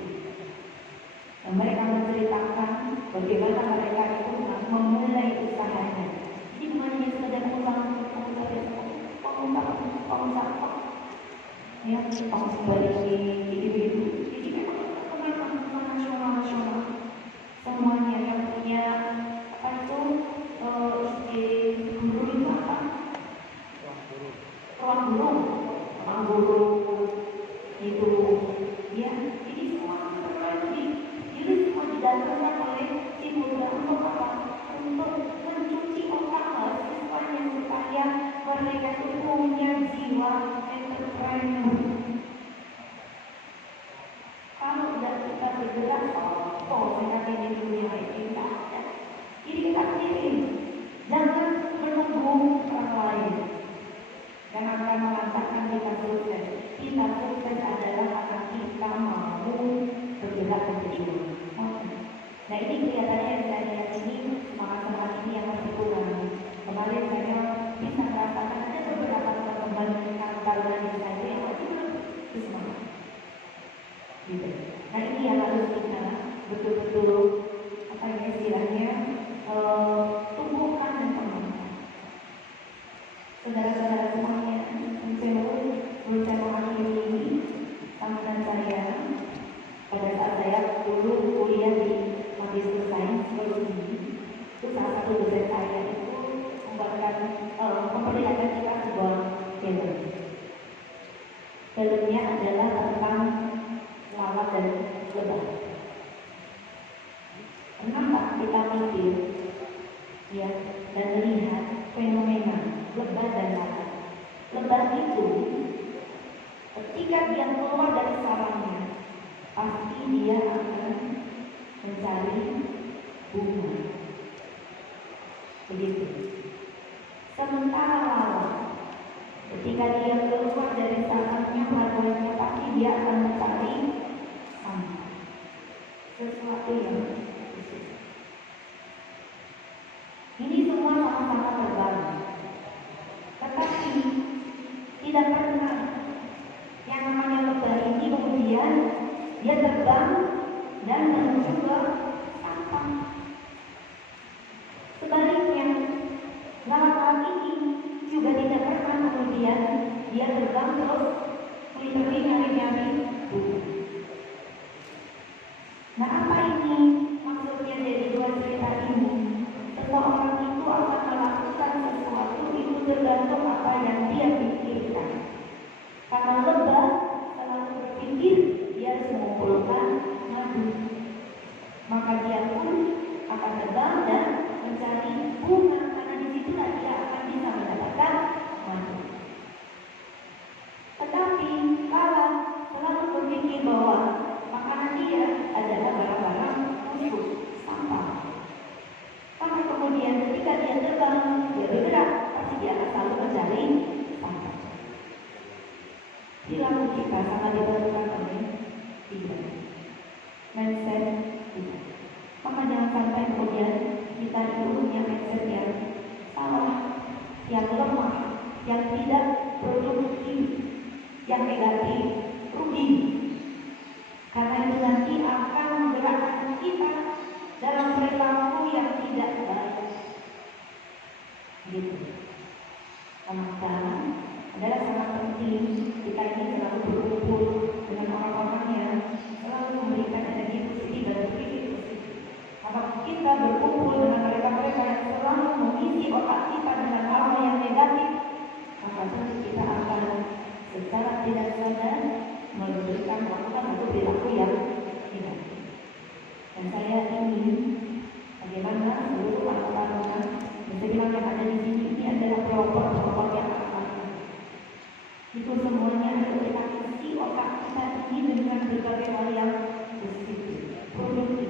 Nah, mereka menceritakan bagaimana mereka itu memulai usahanya. Jadi bukan hanya sekedar pengusaha ya, pengusaha gitu. Jadi memang teman-teman nasional semuanya yang punya apa itu guru itu apa? Ruang guru itu ya. Jadi semua itu semua didatangkan oleh si muda untuk apa? Untuk mencuci otak siswanya supaya mereka itu punya jiwa entrepreneur. Kalau tidak kita bergerak, mereka ini dunia ini tidak ada. Jadi kita sendiri jangan menunggu orang lain yang akan mengatakan kita sukses. Kita sukses adalah karena kita mau bergerak dan berjuang. Nah, ini kelihatannya yang saya lihat ini semangat ini yang masih kurang. betul-betul apa ya istilahnya tumbuhkan dan kembangkan. Saudara-saudara semuanya, saya mengakhiri ini sambutan saya pada saat saya dulu kuliah di Magister Sains Biologi. Itu salah satu dosen saya itu memperlihatkan kita sebuah film. Filmnya adalah tentang lalat dan lebah. Kenapa kita mikir ya dan melihat fenomena lebah dan lalat? Lebah itu ketika dia keluar dari sarangnya, pasti dia akan mencari bunga. Begitu. Sementara lalat, ketika dia keluar dari sarangnya, harganya pasti dia akan mencari sampah, sesuatu yang busuk. Ini semua sama-sama terbang, tetapi tidak pernah yang namanya lebah ini kemudian dia terbang dan menuju ke sampah. Sebaliknya, lalat ini juga tidak pernah kemudian dia terbang terus pergi nyari-nyari bunga. Nah, apa ini maksudnya dari dua cerita ini? Seseorang itu akan melakukan sesuatu itu tergantung apa yang dia pikirkan. Karena lebah selalu berpikir dia harus mengumpulkan madu, maka dia pun akan terbang dan mencari bunga, karena disitulah dia akan bisa mendapatkan madu. Tetapi lalat selalu berpikir bahwa makanan dia adalah barang-barang busuk, sampah. Maka kemudian ketika dia terbang, dia bergerak, pasti dia akan selalu mencari sampah. Perilaku kita sangat ditentukan oleh tidak mindset kita. Maka jangan sampai kemudian kita itu punya mindset yang salah, yang lemah, yang tidak produktif, yang negatif, rugi. Karena itu nanti akan menggerakkan kita dalam perilaku yang tidak baik. Gitu. Maka adalah sangat penting kita ini selalu berkumpul dengan orang-orang yang selalu memberikan energi positif dan berpikir positif. Maka kita berkumpul dengan mereka-mereka yang selalu mengisi otak kita dengan hal-hal yang negatif, maka tentu kita akan secara tidak sadar memberikan melakukan satu perilaku yang tidak. Dan saya ingin bagaimana seluruh anak-anak yang ada di sini ini adalah pelopor yang akan itu semuanya adalah kita isi otak kita ini dengan berbagai hal yang positif, produktif.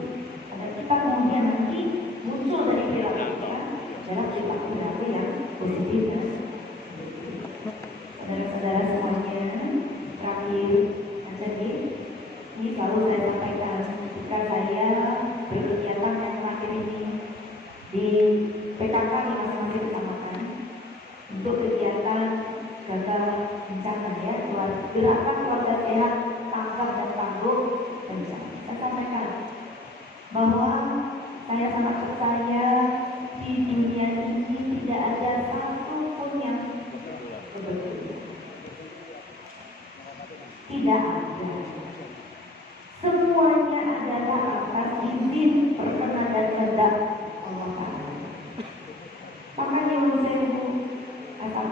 Agar kita kemudian nanti muncul dari perilaku kita adalah perilaku yang positif dan saudara-saudara semuanya, terakhir jadi ini selalu saya sampaikan ketika saya berkegiatan yang terakhir ini di PKK di masing-masing kecamatan untuk kegiatan gagal bencana ya, gerakan keluarga sehat tanggap dan tangguh bencana. Saya sampaikan bahwa saya sangat percaya di dunia ini tidak ada satu pun yang betul. Tidak ada. Semuanya adalah atas izin, perkenan dan kehendak Allah Ta'ala. Makanya saya asal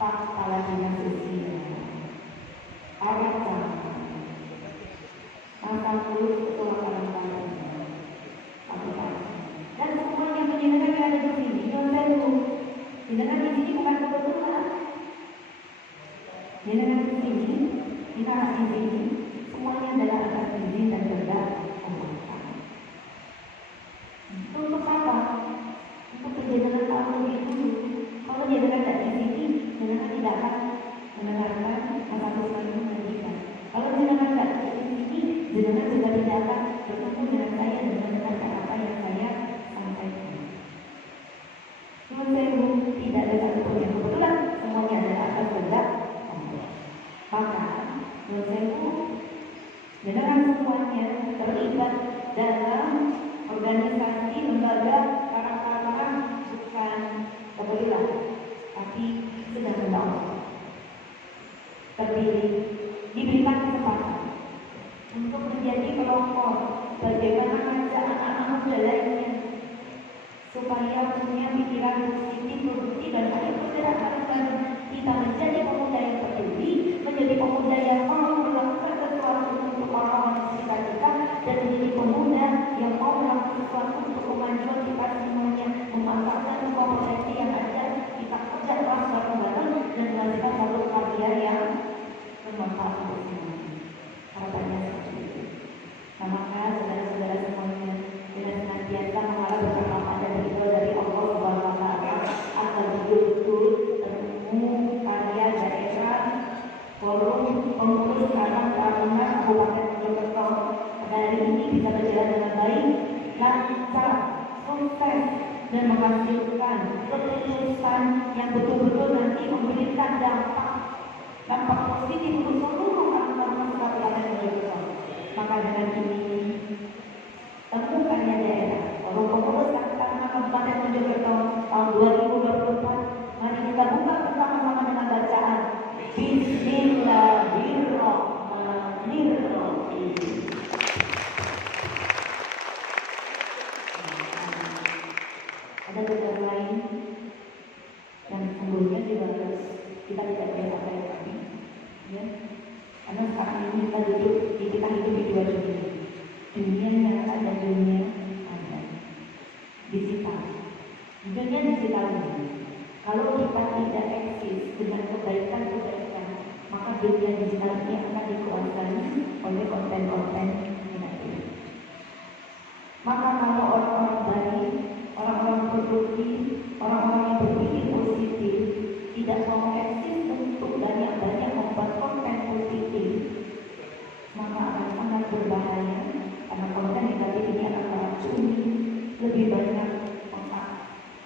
Pak Kepala Dinas Sosial, Arab Masa Pulus Ketua Kalangan, dan semuanya penyelenggara yang ada di sini. Jenengan di sini bukan kebetulan. Jenengan di sini, kita di sini, semuanya adalah atas izin dan kehendak Allah Ta'ala. Untuk apa? Untuk jenengan tahu itu. Kalau jenengan tidak di sini, jenengan tidak akan mendengarkan apa-apa yang menjadikan. Kalau jenengan tidak di sini, jenengan juga tidak akan bertemu dengan saya dan mendengarkan apa yang saya sampaikan. Tidak ada satu pun yang kebetulan, semuanya adalah atas kehendak Allah. Maka, Dengan semuanya terlibat dalam organisasi lembaga karang-karang bukan kebetulan, tapi sudah menolong. Terpilih, diberikan kesempatan untuk menjadi pelopor bagaimana mengajak anak-anak muda lainnya supaya punya pikiran positif, produktif, dan ayo bergerak bareng-bareng kita menjadi pemuda yang peduli, menjadi pemuda yang mau melakukan sesuatu untuk orang-orang sekitar kita, dan menjadi pemuda yang mau melakukan sesuatu untuk kemajuan kita semuanya, memanfaatkan semua potensi yang ada, kita kerja keras bareng-bareng dan menghasilkan satu karya yang bermanfaat untuk semuanya. Harapannya seperti itu. Nah, maka saudara-saudara semuanya, dengan senantiasa mengharap bersama dan ridho dari Allah Subhanahu wa Ta'ala agar betul-betul bertemu karya daerah forum pengurus karang taruna Kabupaten Mojokerto pada hari ini bisa berjalan dengan baik, lancar, sukses, dan menghasilkan keputusan yang betul-betul nanti memberikan dampak positif untuk seluruh karang-taruna Kabupaten Mojokerto. Maka dengan ini temukan daerah forum pengurus karang Kabupaten Mojokerto tahun 2024. Mari kita buka bersama-sama dengan bacaan Bismillahirrahmanirrahim. Ada tugas lain yang sebelumnya juga harus kita tidak boleh abaikan, ya. Karena sekarang ini kita hidup di dua dunia nyata dan dunia ada digital. Dunia digital ini, kalau kita tidak eksis dengan kebaikan, maka dunia digital ini akan dikuasai oleh konten-konten negatif. Maka kalau orang-orang baik, orang-orang produktif, orang-orang yang berpikir positif, tidak mau eksis untuk banyak-banyak membuat konten positif, maka akan sangat berbahaya, karena konten negatif ini akan meracuni lebih banyak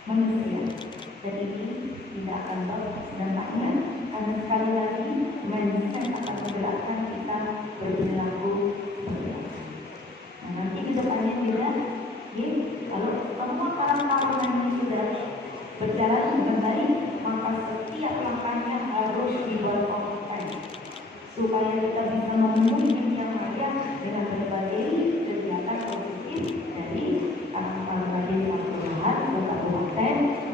manusia, dan ini tidak akan baik dampaknya, karena sekali lagi mindset akan menggerakkan kita berperilaku seperti apa. Nah, nanti di depannya juga, ya, kalau semua karang-taruna ini sudah berjalan dengan baik, maka setiap langkahnya harus dibuat konten supaya kita bisa memenuhi yang maya dengan berbagai kegiatan positif dari karang-taruna desa kelurahan kota kabupaten.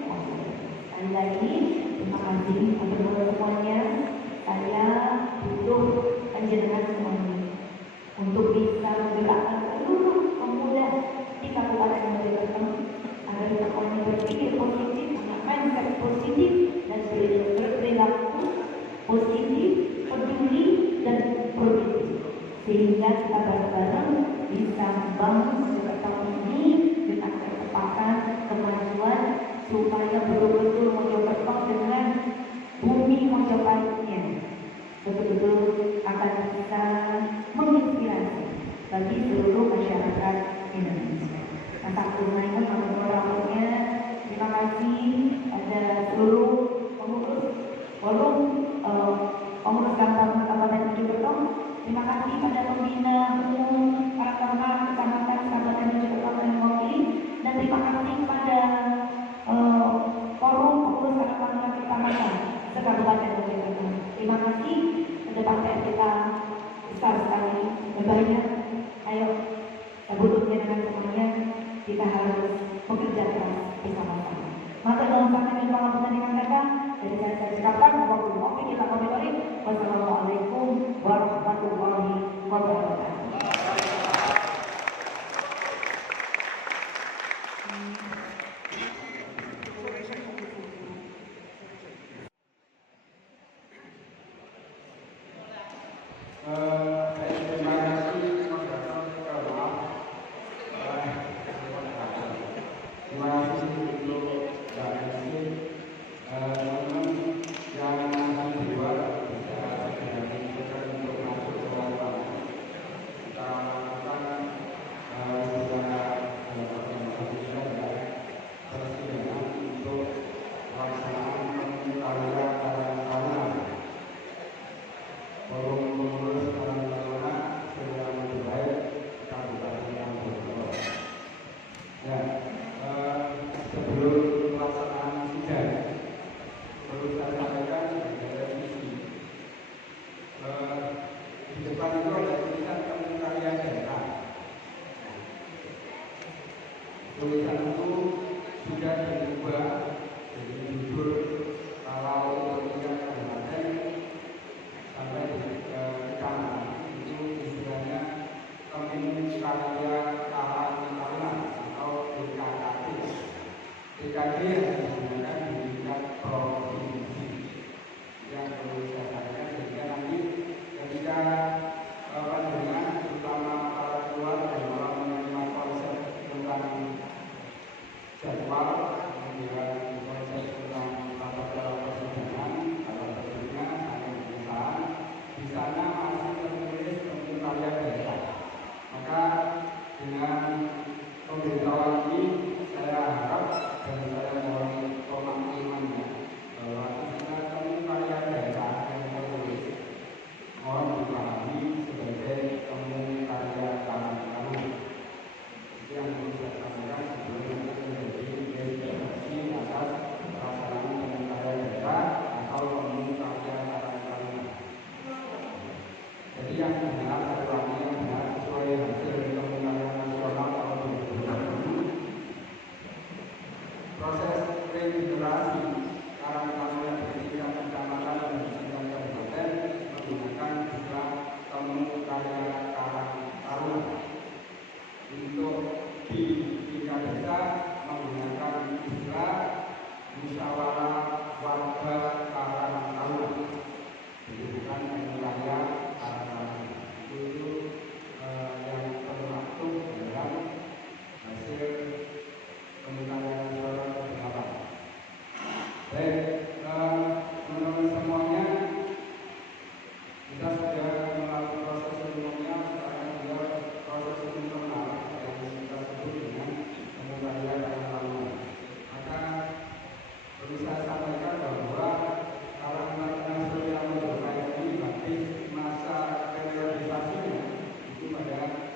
Sekali lagi terima kasih untuk semuanya. Saya butuh penjelasan semuanya untuk bisa menggerakkan seluruh pemuda di Kabupaten Mojokerto agar semuanya berpikir positif, punya mindset positif, dan berperilaku positif, peduli, dan produktif, sehingga kita bareng-bareng bisa membangun Mojokerto ini dengan kecepatan kemajuan, supaya betul-betul Mojokerto dengan bumi Mojopahitnya betul-betul akan bisa menginspirasi bagi seluruh masyarakat Indonesia. Nah, tak tunaikan rambutnya. Terima kasih pada seluruh pengurus forum pengurus Kabupaten Mojokerto. Terima kasih pada pembina umum karang-taruna Kecamatan Kabupaten Mojokerto dan mewakili, dan terima kasih kepada forum pengurus karang-taruna Kecamatan Kabupaten Mojokerto. Terima kasih. Kedepan kita besar sekali dan banyak. Ayo, butuhnya dengan semuanya kita harus bekerja keras bersama-sama. Maka dalam sampai pengampunan dengan kata dari saya cakapkan bahwa kita kembali. Wassalamualaikum warahmatullahi wabarakatuh. Terima kasih untuk Mbak Esi. Teman-teman yang kedua bisa segera diinfokan untuk masuk ke lapangan. Kita lakukan secara organisasi dan persidangan untuk pelaksanaan karya karang-taruna forum pengurus depan itu ada tulisan Temu Karya Daerah. Tulisan itu sudah diubah jadi judul kalau untuk kabupaten sampai ke kecamatan itu istilahnya Temu Karya Karang Taruna atau TKKT. TKD yang digunakan di tingkat provinsi yang perlu saya sampaikan sehingga nanti ketika panjenengan terutama para keluarga yang telah menerima konsep tentang jadwal, kemudian konsep tentang tata cara persidangan, tata tertibnya, sampai pemeriksaan, di sana masih tertulis Temu Karya Daerah. Maka dengan pemberitahuan ini saya harap dan saya mohon pemaklumannya bahwa istilah Temu Karya Daerah yang tertulis mohon dipahami sebagai Temu Karya Karang Taruna. Itu yang perlu saya sampaikan sebelum nanti menjadi rekomendasi atas pelaksanaan Temu Karya Daerah atau Temu Karya Karang Taruna. Jadi yang benar aturannya yang benar sesuai hasil Temu Karya Nasional tahun 2020. Proses regenerasi Karang Taruna di tingkat kecamatan dan tingkat kabupaten menggunakan istilah Temu Karya Karang Taruna. Untuk di tingkat desa menggunakan istilah musyawarah warga Karang Taruna. Jadi bukan Temu Karya Karang Taruna. Itu yang termaktub dalam hasil Temu Karya Nasional ke-8. Baik, teman-teman semuanya, kita sudah melalui proses sebelumnya, sekarang juga proses internal yang kita sebut dengan Temu Karya Karang Taruna. Maka perlu saya sampaikan bahwa Karang Taruna Surya Majapahit ini basis masa periodisasinya itu pada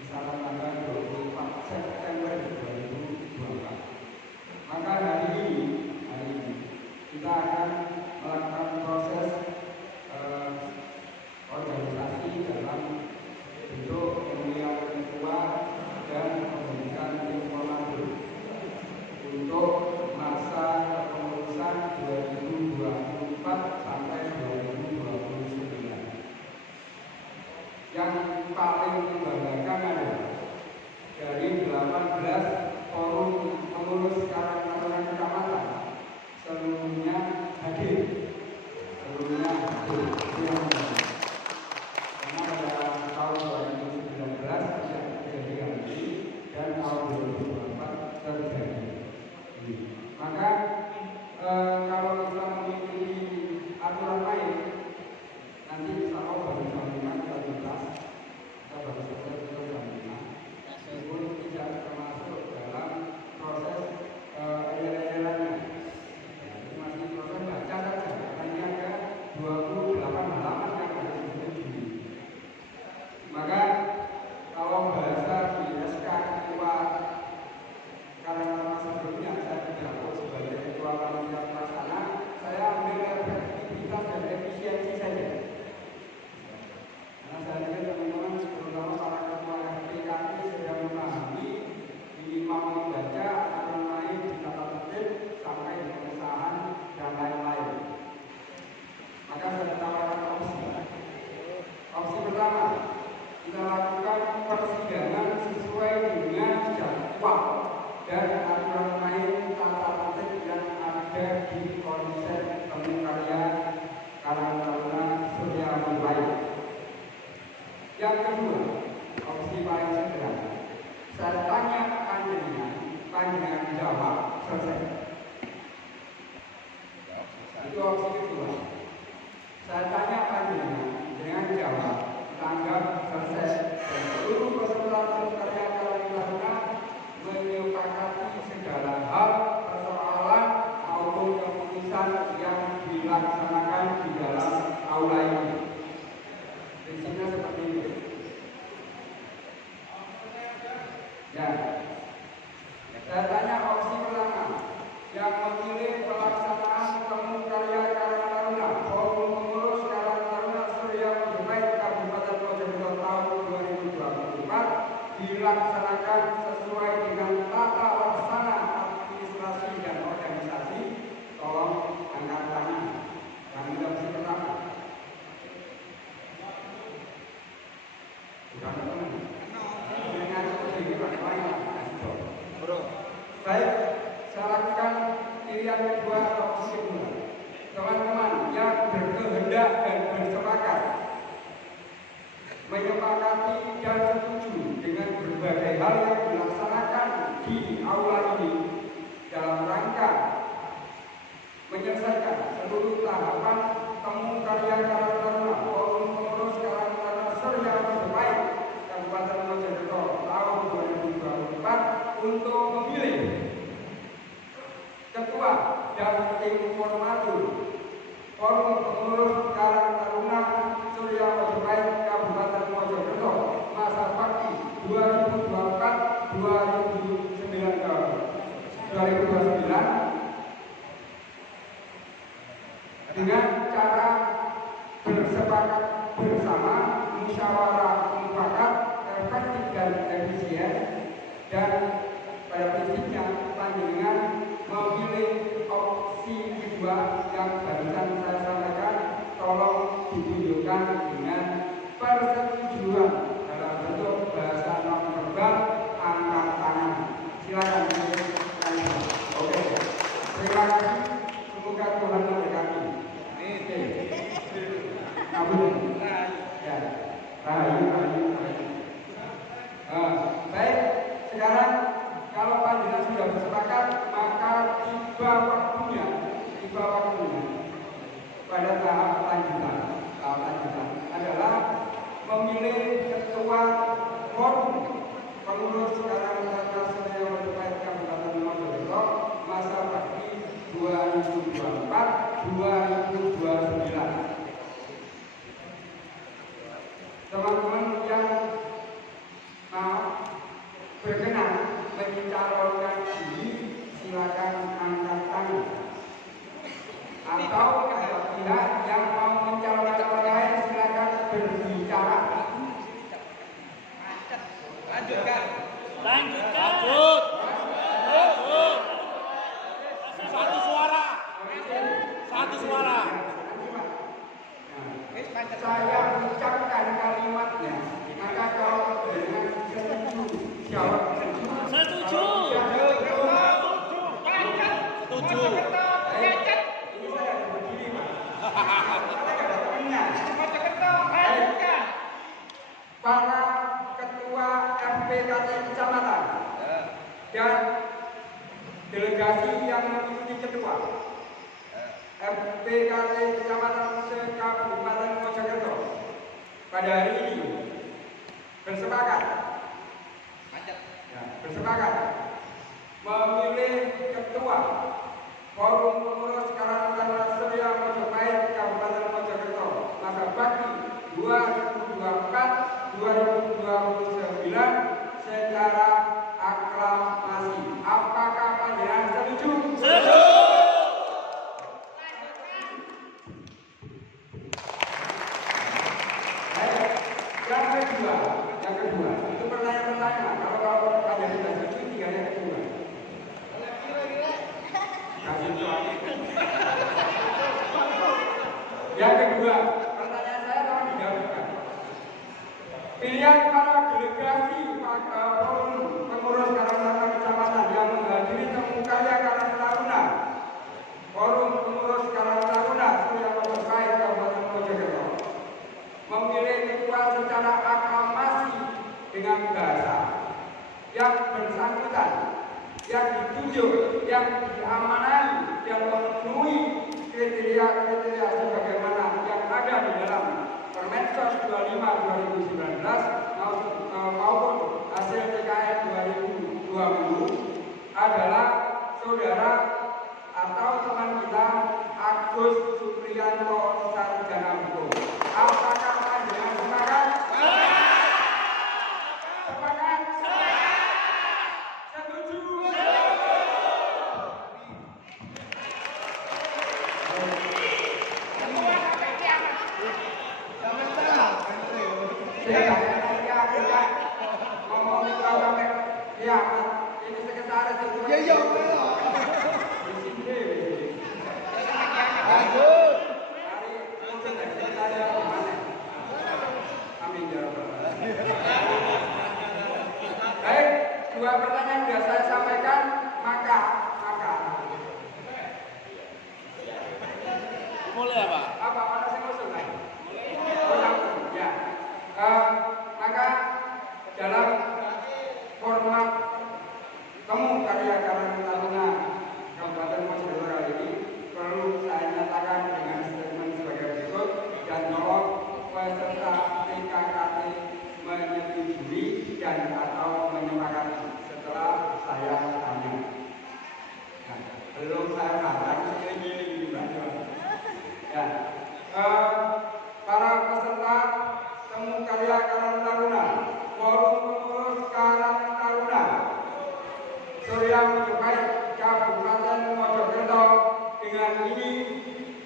kisaran tanggal 24 September 2024. Maka hari ini kita akan melakukan proses organisasi dalam bentuk pemilihan ketua dan pembentukan tim formatur untuk masa kepengurusan 2024 sampai 2029. Yang paling membanggakan adalah dari 18 forum pengurus Karang Taruna kecamatan seluruhnya hadir. Itu yang menarik. Karena pada tahun 2019 tidak terjadi hal ini dan tahun 2024 terjadi. Maka kalau kita mengikuti aturan main, nanti insya Allah baru jaminan kualitas kita baru selesai jam 5, meskipun tidak termasuk dalam proses edarannya. Ini masih proses baca saja, karena ini ada 28 halaman yang harus disetujui. Maka kalau bahasa di SK Ketua Karang Taruna sebelumnya saya didapuk sebagai Ketua Panitia Pelaksana, saya ambil efektivitas dan efisiensi saja. Karena saya pikir teman-teman terutama para ketua FPKT sudah memahami minimal membaca aturan main di tata tertib sampai di pengesahan dan lain-lain. Maka saya tawarkan opsi. Opsi pertama, kita lakukan persidangan sesuai dengan jadwal dan aturan main tata tertib yang ada di konsep Temu Karya Karang Taruna Surya Majapahit. Yang kedua, opsi paling sederhana, saya tanya panjenengan jawab, selesai. Itu opsi kedua. Saya tanya panjenengan jawab, tanggap, selesai. Dan seluruh peserta Temu Karya Karang Taruna menyepakati segala hal, persoalan maupun keputusan yang dilaksanakan di dalam aula ini. Prinsipnya seperti itu. Ya, saya tanya opsi pertama, yang memilih pelaksanaan Temu Karya Karang Taruna, forum pengurus Karang Taruna Surya Majapahit Kabupaten kedua atau opsi kedua. Teman-teman yang berkehendak dan bersepakat menyepakati dan setuju dengan berbagai hal yang dilaksanakan di aula ini dalam rangka menyelesaikan seluruh tahapan temu karya Karang Taruna Forum Pengurus Karang Taruna Surya Majapahit Kabupaten Mojokerto tahun 2024 untuk memilih ketua dan tim formatur Forum Pengurus Karang Taruna Surya Majapahit Kabupaten Mojokerto masa bakti 2024-2029 dengan cara bersepakat bersama, musyawarah mufakat, efektif dan efisien, dan pada prinsipnya panjenengan memilih opsi kedua yang barusan saya sampaikan, tolong ditunjukkan dengan persetujuan dalam bentuk bahasa nonverbal angkat tangan. Silakan. Oke. Terima kasih. Semoga Tuhan memberkati. Amin. Ya. Baik. Sekarang kalau panjenengan sudah bersepakat, maka tiba waktunya pada tahap lanjutan. Tahap lanjutan adalah memilih ketua forum pengurus Karang Taruna Surya Majapahit Kabupaten Mojokerto masa bakti 2024-2029. Teman-teman yang berkenan mencalonkan diri, silakan angkat tangan. Atau ada pihak yang mau mencalonkan orang lain, silakan berbicara. Lanjutkan. Satu suara. Saya ucapkan kalimatnya, maka kalau dengan setuju jawab setuju. Ini saya berdiri, Pak. Para ketua FPKT kecamatan dan delegasi yang mengikuti ketua FPKT Kecamatan se-Kabupaten Mojokerto pada hari ini bersepakat memilih ketua Forum Pengurus Karang Taruna Surya Majapahit Kabupaten Mojokerto masa bakti 2024-2029 secara aklamasi. Apakah panjenengan setuju? Setuju. Yang kedua, itu pertanyaan kalau ada yang setuju, tiga yang kedua. Yang kedua, pertanyaan saya tolong dijawabkan. Pilihan para delegasi Forum Pengurus Karang Taruna Kecamatan yang menghadiri temu karya Karang Taruna Forum Pengurus Karang Taruna Surya Majapahit Kabupaten Mojokerto memilih ketua secara aklamasi dengan bahasa yang bersangkutan, yang ditunjuk, yang diamanai, yang memenuhi kriteria-kriteria sebagaimana yang ada di dalam Permensos 25/2019 maupun hasil TKN 2020 adalah saudara atau teman kita Agus Supriyanto Sarjana Hukum. Apakah panjenengan sepakat? Sepakat? Setuju? Ini sekretaris itu. Iya. Baik, dua pertanyaan sudah saya sampaikan, maka menyetujui dan atau menyepakati setelah saya tanya. Nah, belum saya baca ini ya. Para peserta temu karya Karang Taruna, forum pengurus Karang Taruna, Surya Majapahit, Kabupaten Mojokerto dengan ini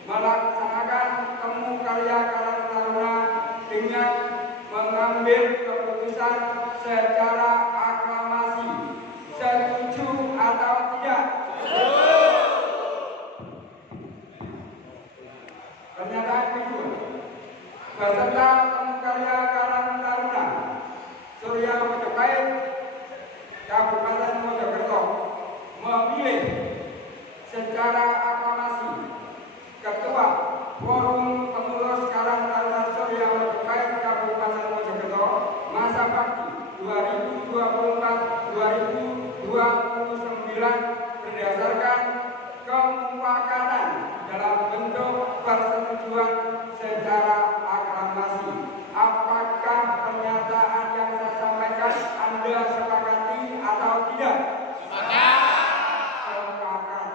melaksanakan temu karya Karang Taruna dengan mengambil keputusan secara aklamasi. Setuju atau tidak? Pernyataan kedua, peserta temu karya Karang Taruna Surya Majapahit, Kabupaten Mojokerto memilih secara aklamasi Ketua Forum Pengurus Karang Taruna Surya Majapahit Kabupaten Mojokerto masa bakti 2024-2029 berdasarkan kemufakatan dalam bentuk persetujuan secara aklamasi. Apakah pernyataan yang saya sampaikan Anda sepakati atau tidak? Sepakat.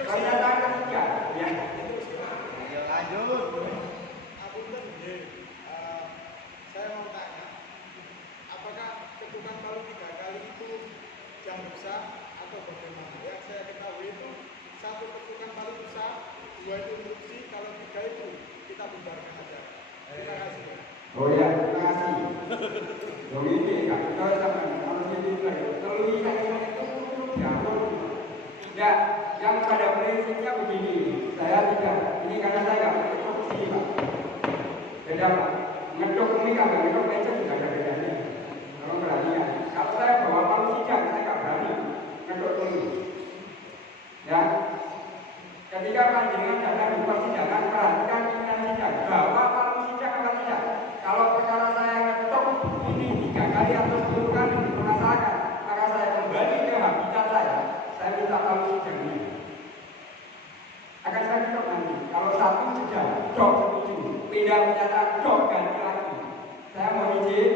Pernyataan ketiga, ya. Lanjut. Saya mau tanya, apakah ketukan palu 3 kali itu jam besar atau bagaimana? Yang saya ketahui itu 1 ketukan palu besar, 2 itu interupsi, kalau 3 itu kita bubarkan saja. Terima kasih. Oh ya, terima kasih. Loh ini kan, kalau ini terlalu itu jauh. Ya, yang pada prinsipnya begini, saya tidak, ini karena saya nggak ngeduk sini Pak. Beda Pak, ngeduk ini kan, ngeduk meja juga ada bedanya. Kalau berani ya, kalau saya bawa palu sidang, saya nggak berani ngeduk dulu. Ya, ketika panjenengan datang di persidangan, perhatikan pimpinan sidang, bawa palu sidang apa tidak. Kalau perkara saya ngeduk ini 3 kali atau 10 kali dipermasalahkan, maka saya kembali ke habitat saya minta palu sidang ini. Akan saya ketok nanti, kalau 1 sudah, dok setuju, pindah pernyataan, dok ganti lagi. Saya mohon izin,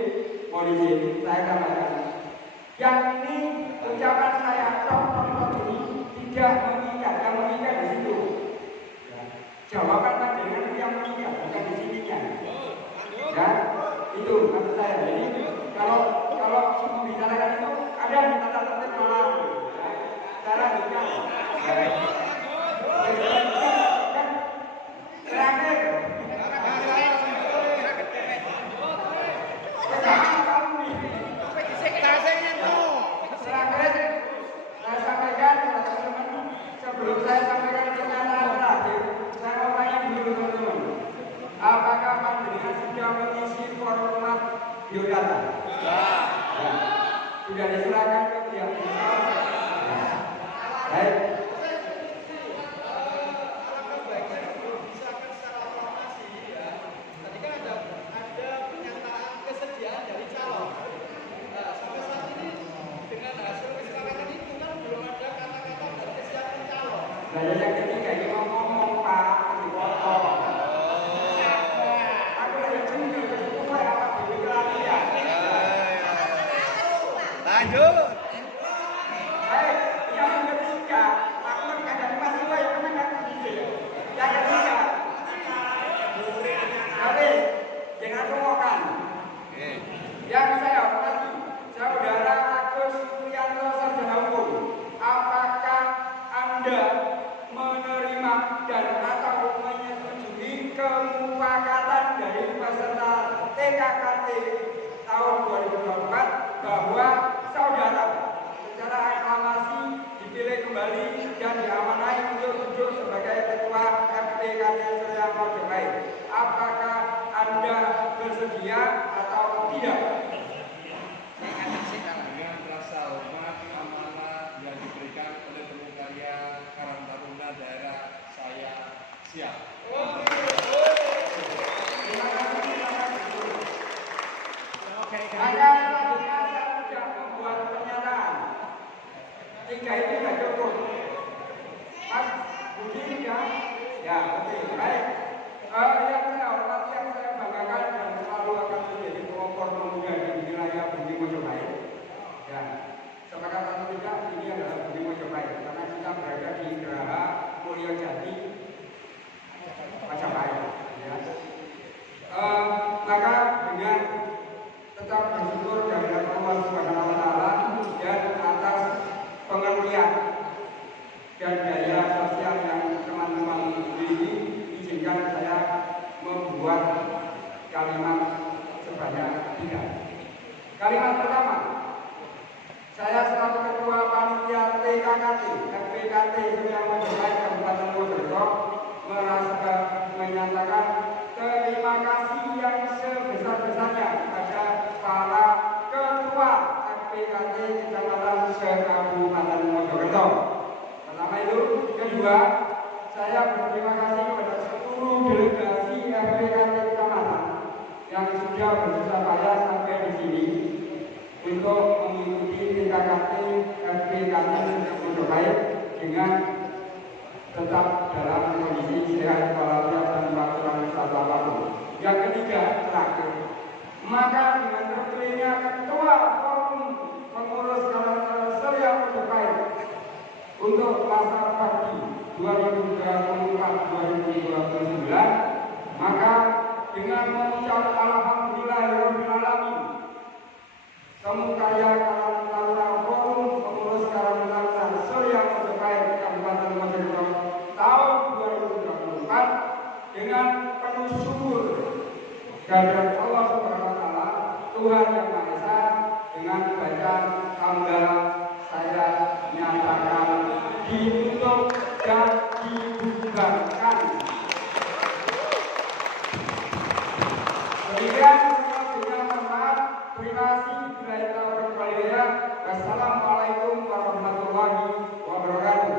saya katakan. Yang ini ucapan saya, dok ini tidak mengikat, yang mengikat di situ. Jawaban panjenengan itu yang mengikat, bukan di sininya. Ya, itu maksud saya. Jadi kalau membicarakan itu ada di tata tertib malam. Cara bukan. Terakhir. Saya sampaikan kepada teman-teman sebelum saya sampaikan pernyataan terakhir, saya mau tanya dulu teman-teman, apakah panjenengan sudah mengisi formulir biodata? Ya. Sudah diserahkan ke pihak baik. Nah, yang ketiga ini ngomong Pak, dipotong. Aku lagi cendil ke situ, apa diri lagi ya? Lanjut. Baik, yang ketiga, aku ada masih banyak menengah tinggi. Yang ketiga, habis, jangan rumokan. Yang saya hormati, Saudara Agus Priyanto Sarjana Hukum, apakah Anda menerima dan atau menyetujui kemufakatan dari peserta TKKT tahun 2024 bahwa saudara secara aklamasi dipilih kembali dan diamanai untuk duduk sebagai ketua FPKT Surya Majapahit. Apakah Anda bersedia atau tidak? Dengan rasa hormat amanah yang diberikan oleh temu karya Karang Taruna daerah saya siap. Terima kasih. Maka selanjutnya saya sudah membuat pernyataan. 3 itu sudah cukup. Mas Budi sudah? Ya, oke, baik. Yang saya kalimat sebanyak 3. Kalimat pertama, saya selaku Ketua Panitia TKKT FPKT Surya Mojokerto Kabupaten Mojokerto menyatakan terima kasih yang sebesar-besarnya kepada para Ketua FPKT Kecamatan se-Kabupaten Mojokerto. Pertama itu. Kedua, saya berterima kasih kepada seluruh delegasi FPKT Kecamatan yang sudah bersusah payah sampai di sini untuk mengikuti TKKT FPKT Mojokerto dengan tetap dalam kondisi sehat walafiat tanpa kurang satu apapun. Yang ketiga, terakhir, maka dengan terpilihnya Ketua Forum Pengurus Karang Surya Mojokerto untuk masa bakti 2024-2029, maka dengan mengucap alhamdulillahirobbilalamin, Temu Karya Karang Taruna Forum Pengurus Karang Taruna Surya Mojokerto Kabupaten Mojokerto tahun 2024 dengan penuh syukur kehadirat Allah Subhanahu wa Ta'ala, Tuhan Yang Maha Esa, dengan bacaan tanggal saya nyatakan ditutup dan dibubarkan. Demikian terima kasih. Wassalamualaikum warahmatullahi wabarakatuh.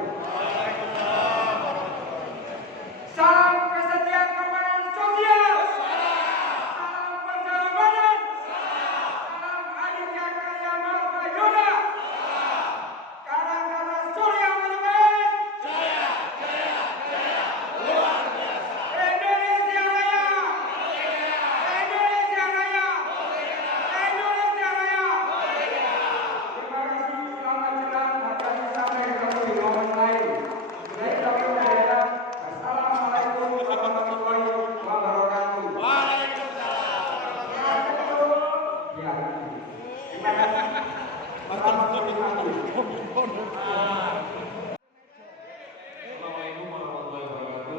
Salam kesetiaan kawanan sosial. Salam persahabatan. Salam adiknya karya Marta Yoda. Karang-karang Surya Mojokerto. Jaya, jaya, jaya, luar biasa. Indonesia Raya. Indonesia Raya. Indonesia Raya. Terima kasih, selamat jalan, dan sampai ketemu di momen lain. Baik, Assalamualaikum warahmatullahi wabarakatuh. Waalaikumsalam. Ya, terima kasih. Assalamualaikum warahmatullahi wabarakatuh.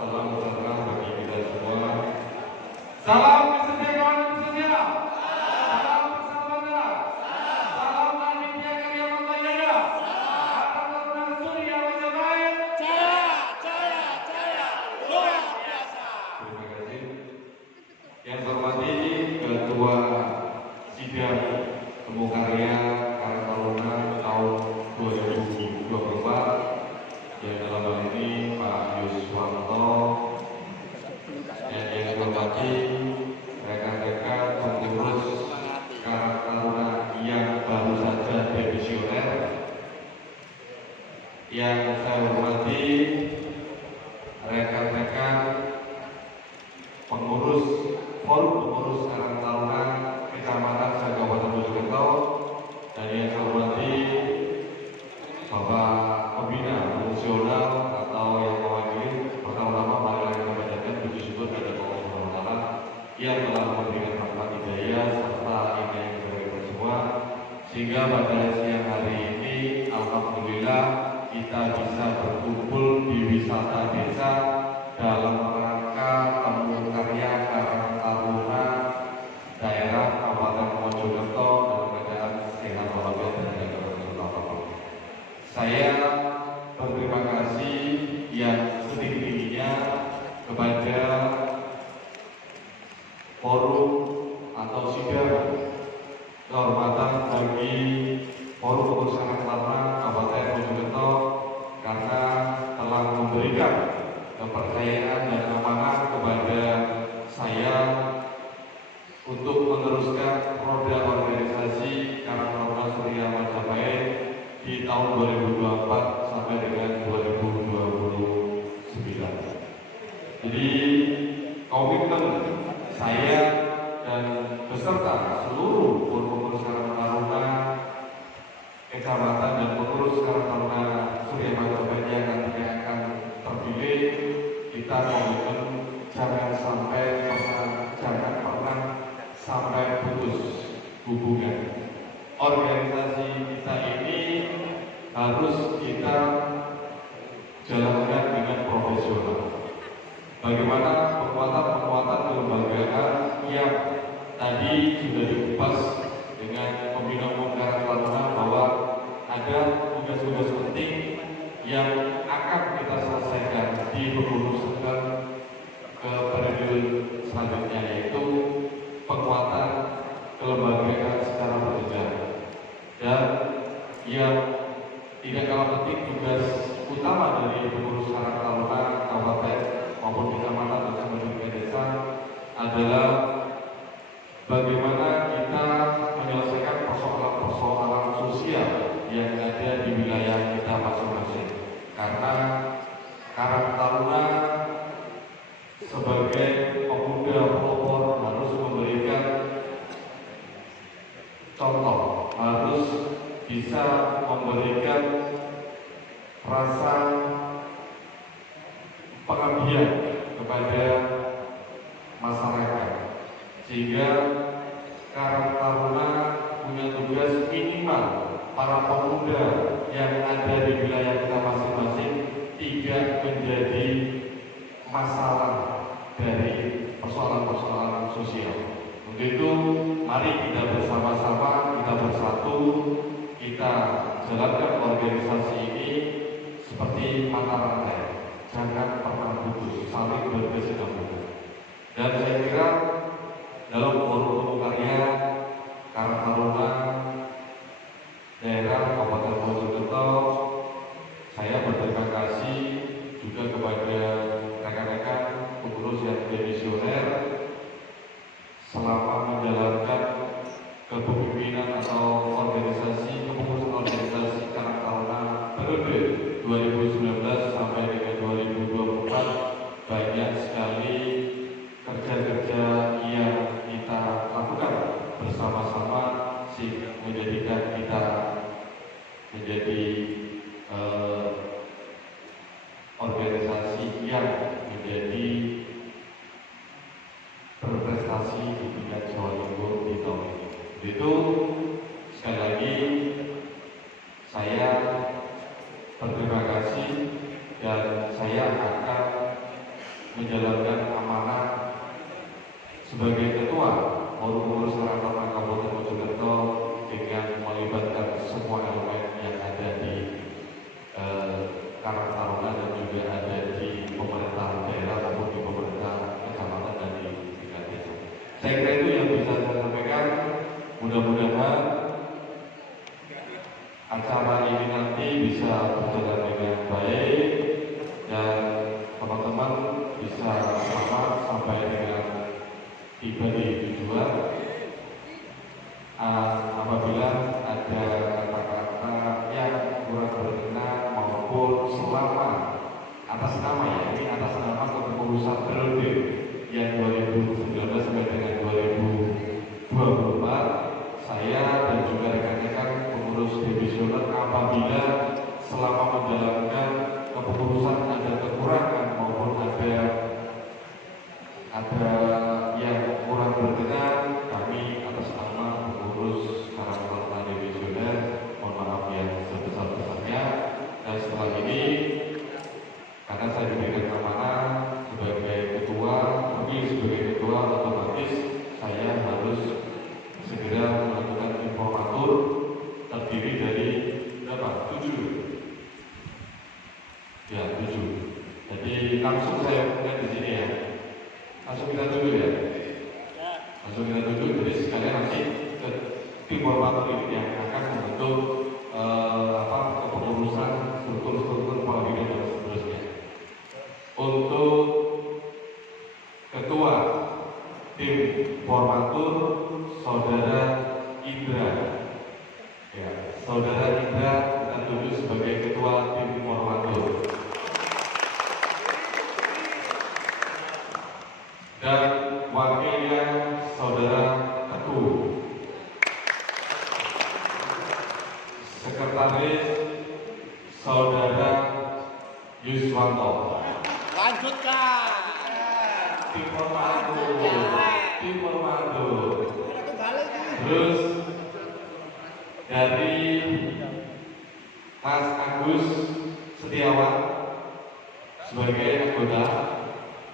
Salam sejahtera bagi kita semua. Salam kesejahteraan sosial. Salam persahabatan. Salam adiknya karya Marta Yoda. Karang Surya Mojokerto. Jaya, jaya, jaya, luar biasa. Terima kasih. Yang saya hormati Ketua Sidang Temu Karya Karang Taruna tahun 2024 yang dalam hal ini Pak Yuswanto, dan yang saya hormati rekan-rekan pengurus Karang Taruna yang baru saja demisioner, yang saya hormati rekan-rekan pengurus Forum Pengurus Karang Taruna Kecamatan se-Kabupaten Mojokerto, dan yang saya hormati Bapak Pembina Fungsional atau yang mewakili. Pertama-tama marilah kita panjatkan puji syukur kepada Allah Subhanahu wa Ta'ala yang telah memberikan rahmat hidayah serta hidayah kepada kita semua, sehingga pada siang hari ini alhamdulillah kita bisa berkumpul di wisata desa dalam rangka Temu Karya Karang Taruna daerah Kabupaten Mojokerto dalam keadaan sehat walafiat dan tidak ada apa-apa. Saya berterima kasih yang setinggi-tingginya kepada forum atau sidang kehormatan bagi Forum Pengurus Karang Taruna Kabupaten Mojokerto karena telah memberikan kepercayaan dan amanah kepada saya untuk meneruskan roda organisasi Karang Taruna Surya Mojokerto di tahun 2024 sampai dengan 2029. Jadi komitmen saya dan beserta seluruh pengurus Karang Taruna Kecamatan dan pengurus Karang Taruna Surya Mojokerto yang akan terpilih, kita komitmen jangan pernah sampai putus hubungan. Organisasi kita ini harus kita jalankan dengan profesional. bagaimana penguatan-penguatan kelembagaan yang tadi sudah dikupas dengan Pembina Umum Karang Taruna bahwa ada tugas-tugas penting yang akan kita selesaikan di pengurusan ke periode selanjutnya, yaitu penguatan kelembagaan secara berjenjang. Dan yang tidak kalah penting, tugas utama dari pengurus Karang Taruna kabupaten maupun kecamatan dan seluruh desa adalah bagaimana kita menyelesaikan persoalan-persoalan sosial yang ada di wilayah kita masing-masing. Karena Karang Taruna sebagai pemuda pelopor harus memberikan contoh, harus bisa memberikan rasa pengabdian kepada masyarakat, sehingga Karang Taruna punya tugas minimal para pemuda yang ada di wilayah kita masing-masing tidak menjadi masalah dari persoalan-persoalan sosial. Untuk itu, mari kita bersama-sama, kita bersatu, kita jalankan organisasi ini seperti mata rantai. Jangan pernah putus, saling berkesinambungan. Dan saya kira dalam forum karya Karang Taruna daerah Kabupaten Mojokerto, saya berterima kasih juga kepada rekan-rekan pengurus yang demisioner selama menjalankan kepemimpinan atau organisasi kepengurusan organisasi Karang Taruna periode 2019 sampai dengan 2024. Banyak sekali kerja-kerja yang kita lakukan bersama-sama sehingga menjadikan kita menjadi organisasi yang menjadi berprestasi di tingkat Jawa Timur di tahun ini. Itu sekali lagi saya berterima kasih dan saya akan menjalankan amanah sebagai ketua forum pengurus Karang Taruna Kabupaten Mojokerto dengan melibatkan semua elemen yang ada di Karang Taruna dan juga ada di pemerintahan daerah maupun di pemerintah kecamatan dan di tingkat desa. Saya kira itu yang bisa saya sampaikan. Mudah-mudahan acara ini nanti bisa berjalan dengan baik dan teman-teman bisa selamat sampai dengan tiba di tujuan. Apabila ada kata-kata yang kurang berkenan maupun selama atas nama ini atas nama kepengurusan periode yang 2019 sampai dengan 2024, saya dan juga rekan-rekan pengurus divisioner apabila selama menjalankan kepengurusan ada kekurangan maupun ada yang kurang berkenan, kami atas nama pengurus Karang Taruna divisioner mohon maaf yang sebesar-besarnya. Dan setelah ini, karena saya diberikan amanah sebagai ketua, otomatis saya harus segera melakukan informatur terdiri dari berapa? 7. Ya, 7. Jadi langsung saya umumkan di sini ya. Langsung kita duduk ya. Langsung kita duduk. Jadi sekalian nanti ke tim informator ini yang akan membentuk kepengurusan struktur-struktur pola hidup dan seterusnya. Untuk ketua tim formatur Saudara Indra. Ya, Saudara Indra kita tuju sebagai ketua tim formatur. Dan wakilnya Saudara Teguh. Sekretaris Saudara Yuswanto. Lanjutkan. Tim formatur. Terus dari Mas Agus Setiawan sebagai anggota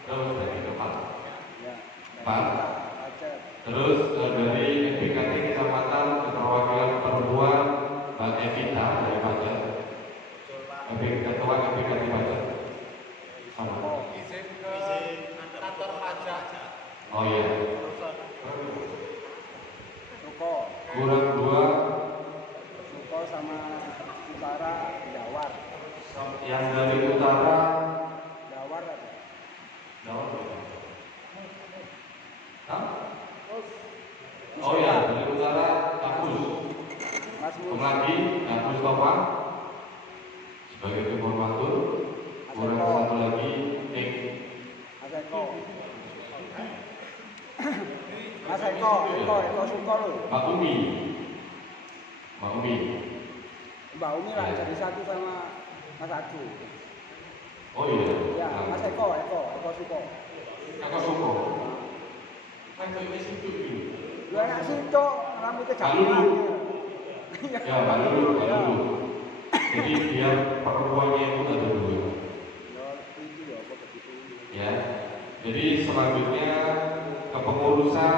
Terus dari depan. Ya. 4. Aceh. Terus dari FPKT Kecamatan Keterwakilan Perempuan Mbak Evita dari Pajak. Ketua FPKT Pajak. Sama. Izin ke kantor pajak. Oh iya. Suko. Kurang 2. Suko sama utara Jawar. Yang dari utara. Jawar ada. Jawar. Hah? Oh ya, dari utara Agus. Mas Mus. Lagi Agus Topang sebagai informator. Kurang 1 lagi Mas Eko. Mas Eko Suko lu. Mbak Umi. Mbak Umi. Mbak Umi lah jadi satu sama Mas Aku. Oh iya. Ya, Mas Eko Suko. Kakak Suko. Kan ke situ dulu. Lu anak situ, rambutnya Lalu. jangan. Ya, lalu. Jadi biar perempuannya itu ada 2. Ya. Jadi selanjutnya kepengurusan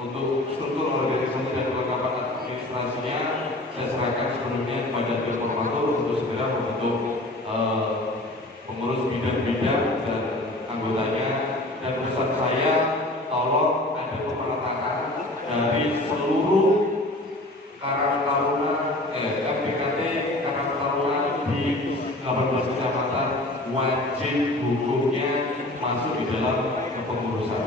untuk struktur organisasi dan kelengkapan administrasinya saya serahkan sebelumnya kepada informator untuk segera membentuk pengurus bidang-bidang dan anggotanya, dan pesan saya tolong ada pemerataan dari seluruh Karang Taruna FPKT Karang Taruna di 18 kecamatan wajib hukumnya masuk di dalam kepengurusan.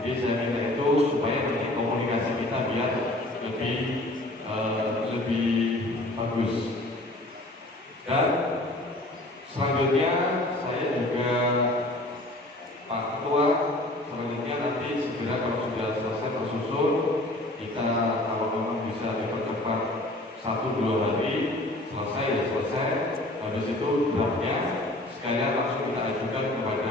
Jadi saya minta itu supaya nanti komunikasi kita biar lebih bagus. Dan selanjutnya saya juga Pak Ketua, selanjutnya nanti segera kalau sudah selesai tersusun, kita kalau memang bisa dipercepat 1-2 hari selesai ya selesai. Habis itu draftnya sekalian langsung kita ajukan kepada